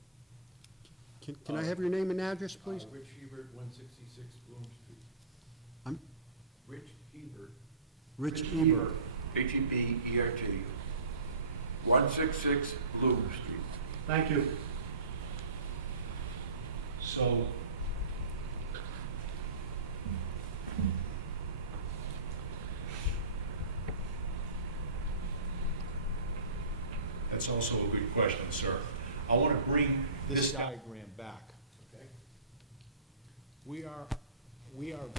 Can I have your name and address, please? Rich Hebert, 166 Bloom Street. I'm Rich Hebert. Rich Ebert. Hebert, 166 Bloom Street. Thank you. So, that's also a good question, sir. I want to bring this diagram back. Okay. We are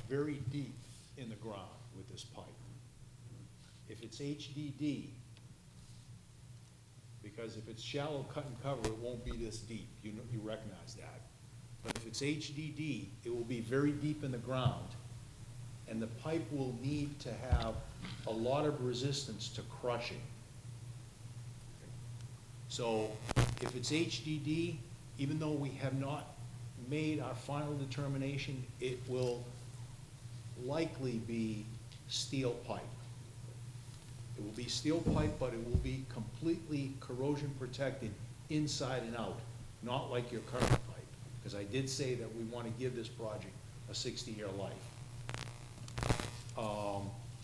very deep in the ground with this pipe. If it's HDD, because if it's shallow cut and cover, it won't be this deep. You recognize that. But if it's HDD, it will be very deep in the ground, and the pipe will need to have a lot of resistance to crushing. So if it's HDD, even though we have not made our final determination, it will likely be steel pipe. It will be steel pipe, but it will be completely corrosion protected inside and out, not like your current pipe. Because I did say that we want to give this project a 60-year life.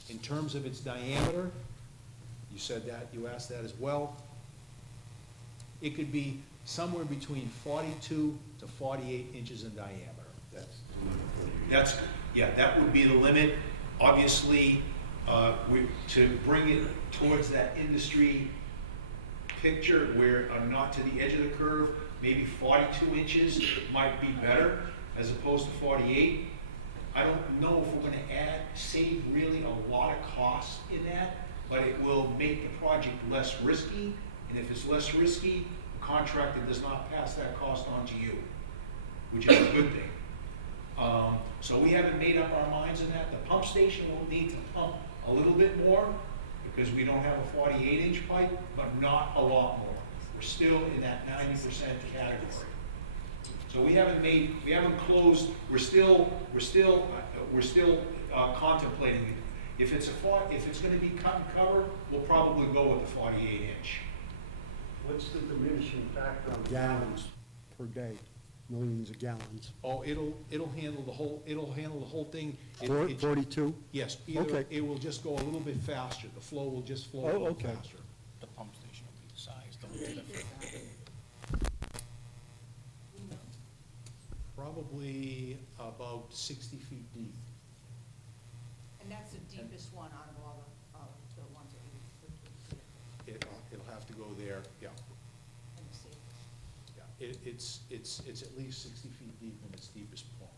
In terms of its diameter, you said that, you asked that as well. It could be somewhere between 42 to 48 inches in diameter. That would be the limit. Obviously, to bring it towards that industry picture where not to the edge of the curve, maybe 42 inches might be better as opposed to 48. I don't know if we're gonna save really a lot of cost in that, but it will make the project less risky. And if it's less risky, the contractor does not pass that cost on to you, which is a good thing. So we haven't made up our minds on that. The pump station will need to pump a little bit more because we don't have a 48-inch pipe, but not a lot more. We're still in that 90% category. So we haven't closed, we're still contemplating it. If it's gonna be cut and cover, we'll probably go with the 48-inch. What's the diminishing factor on gallons per day? Millions of gallons. Oh, it'll handle the whole thing. It- 42? Yes, Okay. it will just go a little bit faster. The flow will just flow a Oh, little okay. faster. The pump station will be the size, don't Probably about 60 feet deep. And that's the deepest one out of all the ones that you, It'll have to go there, yeah. in the state. Yeah, it's at least 60 feet deep in its deepest part.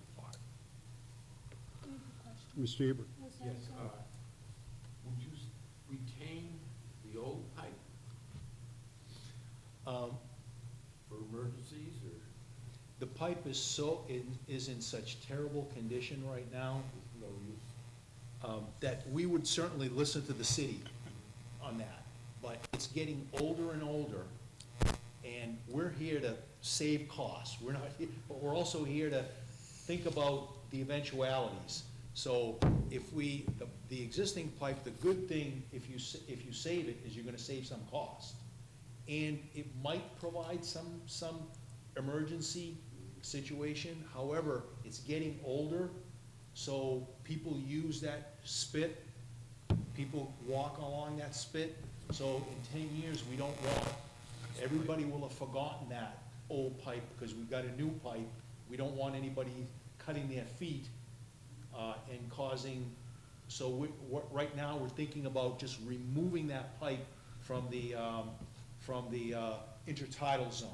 Mr. Hebert? Yes, would you retain the old pipe for emergencies, or The pipe is in such terrible condition right now, no use? that we would certainly listen to the city on that. But it's getting older and older, and we're here to save costs. We're not, but we're also here to think about the eventualities. So if the existing pipe, the good thing, if you save it, is you're gonna save some cost. And it might provide some emergency situation. However, it's getting older, so people use that spit. People walk along that spit. So in 10 years, we don't want, everybody will have forgotten that old pipe because we've got a new pipe. We don't want anybody cutting their feet and causing, so right now, we're thinking about just removing that pipe from the intertidal zone.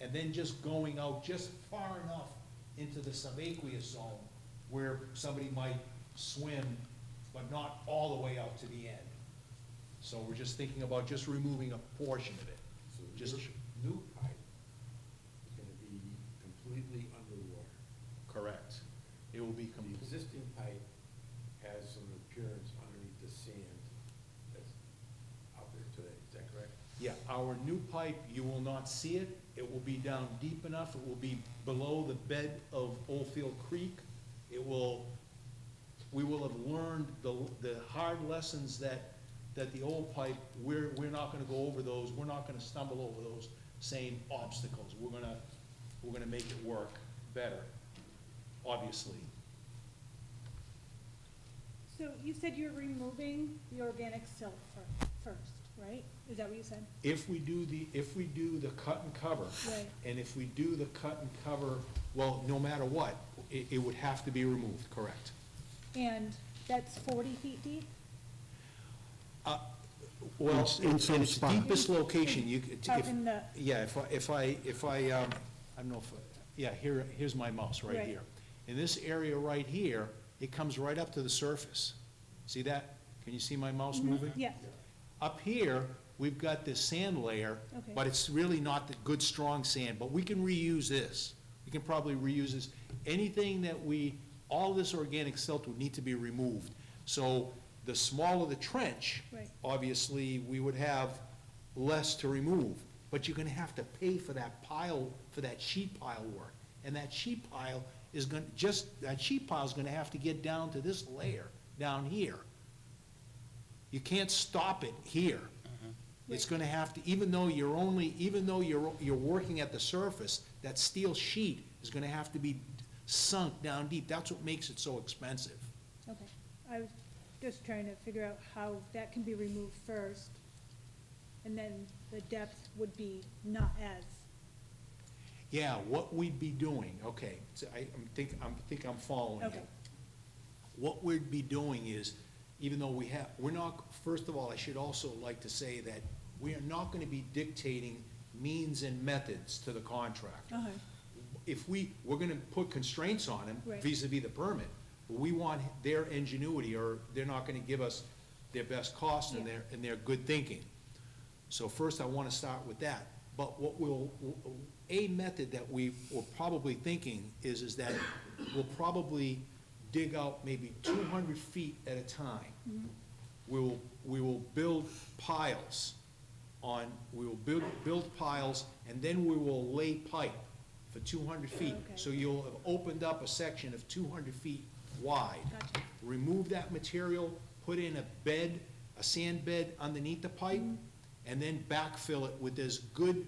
And then just going out just far enough into the subaqueous zone where somebody might swim, but not all the way out to the end. So we're just thinking about just removing a portion of it. So Just- your new pipe is gonna be completely underwater. Correct. It will be The complete. existing pipe has some appearance underneath the sand that's out there today, is that correct? Yeah, our new pipe, you will not see it. It will be down deep enough. It will be below the bed of Oldfield Creek. We will have learned the hard lessons that the old pipe, we're not gonna go over those. We're not gonna stumble over those same obstacles. We're gonna make it work better, obviously. So you said you're removing the organic silt first, right? Is that what you said? If we do the cut and cover. Right. And if we do the cut and cover, well, no matter what, it would have to be removed, correct? And that's 40 feet deep? Well, In some in its spots. deepest location, you could, Up in the, yeah, if I, I don't know if, yeah, here's my mouse right Right. here. In this area right here, it comes right up to the surface. See that? Can you see my mouse moving? yes, Up here, we've got this sand layer, Okay. but it's really not the good, strong sand, but we can reuse this. You can probably reuse this. Anything that all this organic silt would need to be removed. So the smaller the trench, Right. obviously, we would have less to remove. But you're gonna have to pay for that pile, for that sheet pile work. And that sheet pile is that sheet pile's gonna have to get down to this layer, down here. You can't stop it here. It's gonna have to, even though you're working at the surface, that steel sheet is gonna have to be sunk down deep. That's what makes it so expensive. Okay, I was just trying to figure out how that can be removed first, and then the depth would be not as, Yeah, what we'd be doing, okay, so I think I'm following you. okay, What we'd be doing is, even though we're not, first of all, I should also like to say that we are not gonna be dictating means and methods to the contractor. uh-huh, If we're gonna put constraints on them Right. vis-à-vis the permit, but we want their ingenuity, or they're not gonna give us their best cost and Yeah. their good thinking. So first, I wanna start with that. But a method that we were probably thinking is that we'll probably dig out maybe 200 feet at a time. We will build piles build piles, and then we will lay pipe for 200 feet. Okay. So you'll have opened up a section of 200 feet wide. gotcha, Remove that material, put in a sand bed underneath the pipe, and then backfill it with this good,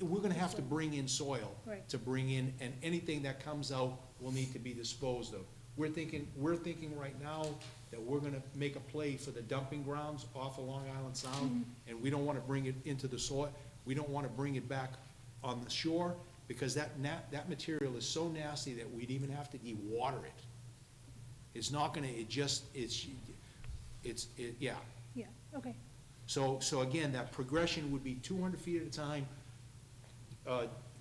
we're gonna have to bring in soil. Right. To bring in, and anything that comes out will need to be disposed of. We're thinking right now that we're gonna make a play for the dumping grounds off of Long Island Sound, and we don't wanna bring it into the soil, we don't wanna bring it back on the shore, because that material is so nasty that we'd even have to de-water it. It's not gonna, yeah. yeah, okay, So again, that progression would be 200 feet at a time.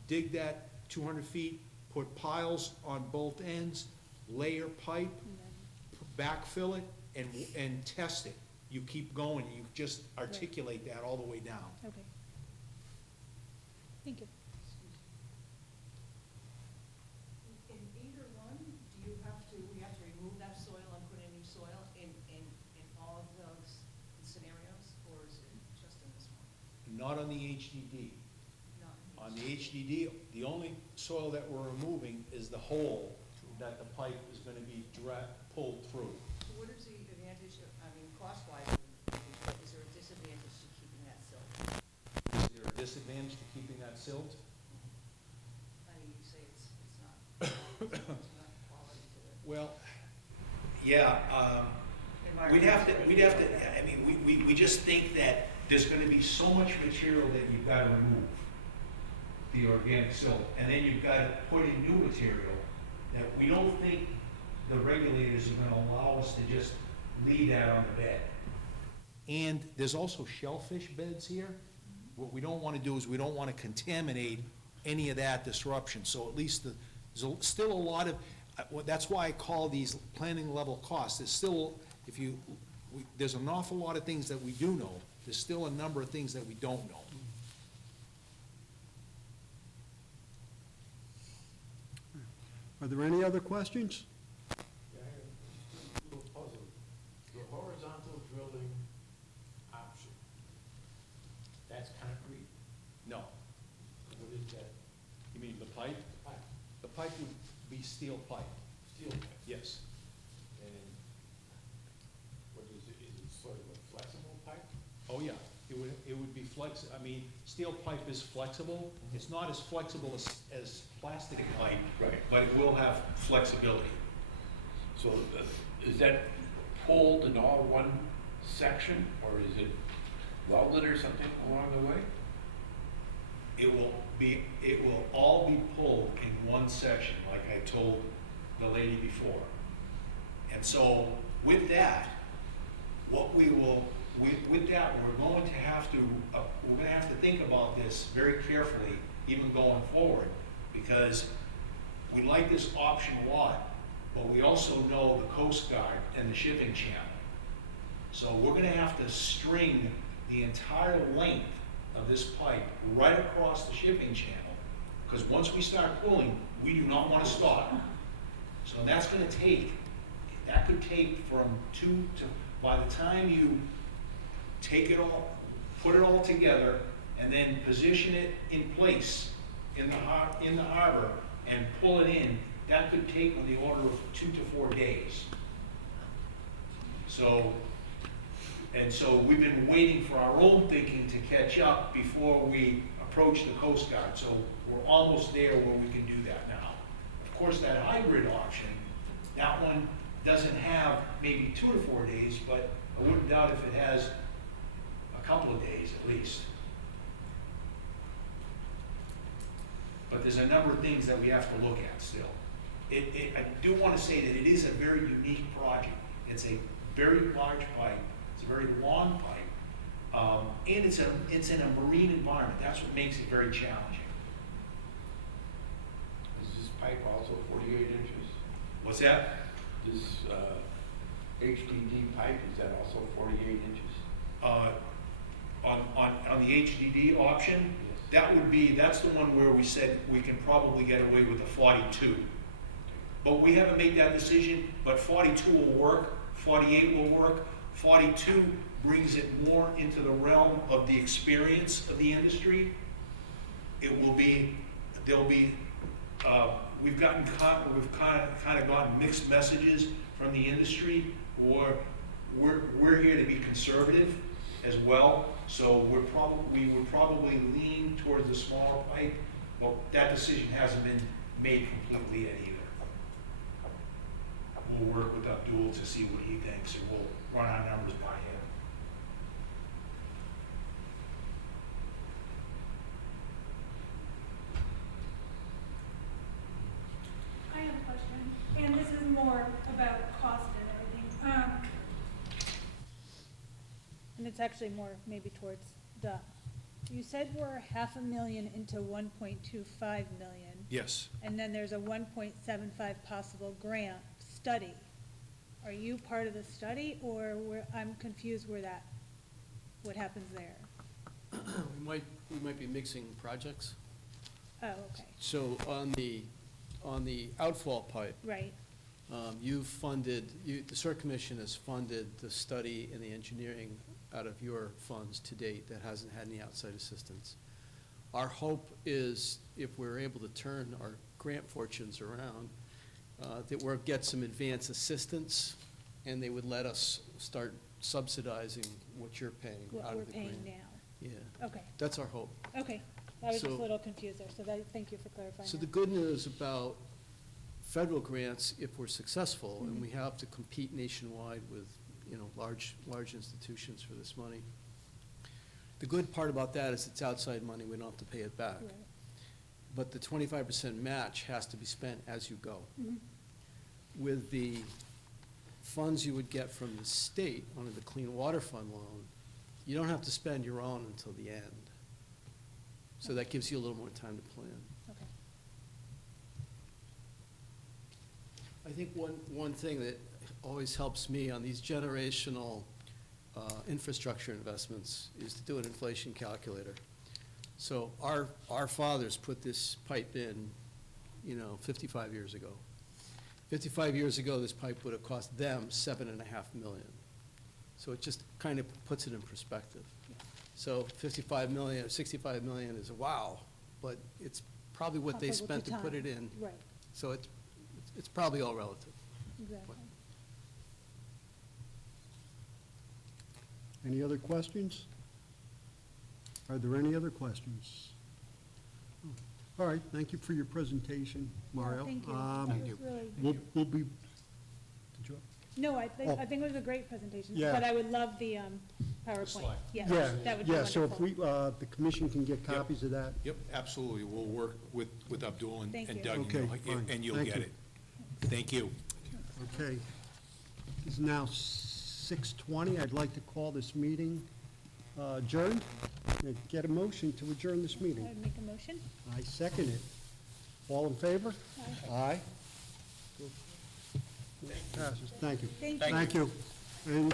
Dig that 200 feet, put piles on both ends, layer pipe, and then, backfill it, and test it. You keep going, you just articulate that all the way down. okay. Thank you. In either one, we have to remove that soil and put in new soil in all of those scenarios, or is it just in this one? Not on the HDD. Not On the HDD, the only soil that we're removing is the hole that the pipe is gonna be pulled through. So what is the advantage of, cost-wise, is there a disadvantage to keeping that silt? Is there a disadvantage to keeping that silt? You say it's not, it's not quality to it. Well, yeah, we'd have to, I mean, we just think that there's gonna be so much material that you've gotta remove, the organic silt, and then you've gotta put in new material that we don't think the regulators are gonna allow us to just leave that on the bed. And there's also shellfish beds here. What we don't wanna do is we don't wanna contaminate any of that disruption, so at least there's still a lot of, that's why I call these planning level costs. There's still, there's an awful lot of things that we do know, there's still a number of things that we don't know. Are there any other questions? Yeah, I have a little puzzle. The horizontal drilling option, that's concrete? No. What is that? You mean the pipe? Pipe, The pipe would be steel pipe, steel pipe? yes. And what is it sort of a flexible pipe? Oh, yeah, it would be I mean, steel pipe is flexible, it's not as flexible as plastic pipe. Right. But it will have flexibility. So is that pulled in all one section, or is it welded or something along the way? It will all be pulled in one section, like I told the lady before. And so with that, with that, we're going to have to think about this very carefully, even going forward, because we like this option a lot, but we also know the Coast Guard and the shipping channel. So we're gonna have to string the entire length of this pipe right across the shipping channel, because once we start pulling, we do not want to stop. So that's gonna take, that could take from 2 to, by the time you take it all, put it all together, and then position it in place in the harbor and pull it in, that could take on the order of 2 to 4 days. So, and so we've been waiting for our own thinking to catch up before we approach the Coast Guard. So we're almost there where we can do that now. Of course, that hybrid option, that one doesn't have maybe 2 to 4 days, but I wouldn't doubt if it has a couple of days at least. But there's a number of things that we have to look at still. I do want to say that it is a very unique project. It's a very large pipe, it's a very long pipe, and it's in a marine environment. That's what makes it very challenging. Is this pipe also 48 inches? What's that? This HDD pipe, is that also 48 inches? On the HDD option, that's the one where we said we can probably get away with the 42. But we haven't made that decision, but 42 will work, 48 will work. 42 brings it more into the realm of the experience of the industry. It will be, we've kind of gotten mixed messages from the industry, or we're here to be conservative as well. So we would probably lean towards the smaller pipe, but that decision hasn't been made completely yet either. We'll work with Abdul to see what he thinks, and we'll run our numbers by him. I have a question, and this is more about cost and everything. And it's actually more maybe towards Doug. You said we're $500,000 into 1.25 million. Yes. And then there's a 1.75 possible grant study. Are you part of the study, or I'm confused what happens there? We might be mixing projects. Oh, okay, So on the outfall pipe, right, the CERT Commission has funded the study and the engineering out of your funds to date. That hasn't had any outside assistance. Our hope is, if we're able to turn our grant fortunes around, that we'll get some advance assistance, and they would let us start subsidizing what you're paying what out we're of the grant. paying now. Yeah, Okay, that's our hope. okay, I was just a So- little confused there, so thank you for clarifying So that. the good news about federal grants, if we're successful, and we have to compete nationwide with, large institutions for this money. The good part about that is it's outside money, we don't have to pay it back. Right. But the 25% match has to be spent as you go. Mhm. With the funds you would get from the state under the Clean Water Fund loan, you don't have to spend your own until the end. So that gives you a little more time to plan. Okay. I think one thing that always helps me on these generational infrastructure investments is to do an inflation calculator. So our fathers put this pipe in, 55 years ago. 55 years ago, this pipe would have cost them $7.5 million. So it just kind of puts it in perspective. So 55 million, 65 million is wow, but it's probably what they Comparable spent to put time. it in. Right, So it's probably all relative. exactly. Any other questions? Are there any other questions? All right, thank you for your presentation, Mario. Thank you. Um, That was really- We'll be, did you? No, I Oh. think it was a great presentation, Yeah. but I would love the PowerPoint. slide. Yeah, Yeah, that would be yeah, so if wonderful. the commission can get copies of that. Yep, absolutely. We'll work with Abdul and Thank you. Doug, and Okay, you'll- fine. and you'll Thank get you. it. Thank you. Okay. It's now 6:20. I'd like to call this meeting adjourned. Get a motion to adjourn this I meeting. would make a motion. I second it. All in favor? Aye. Passes. Thank you. Thank you. Thank you. And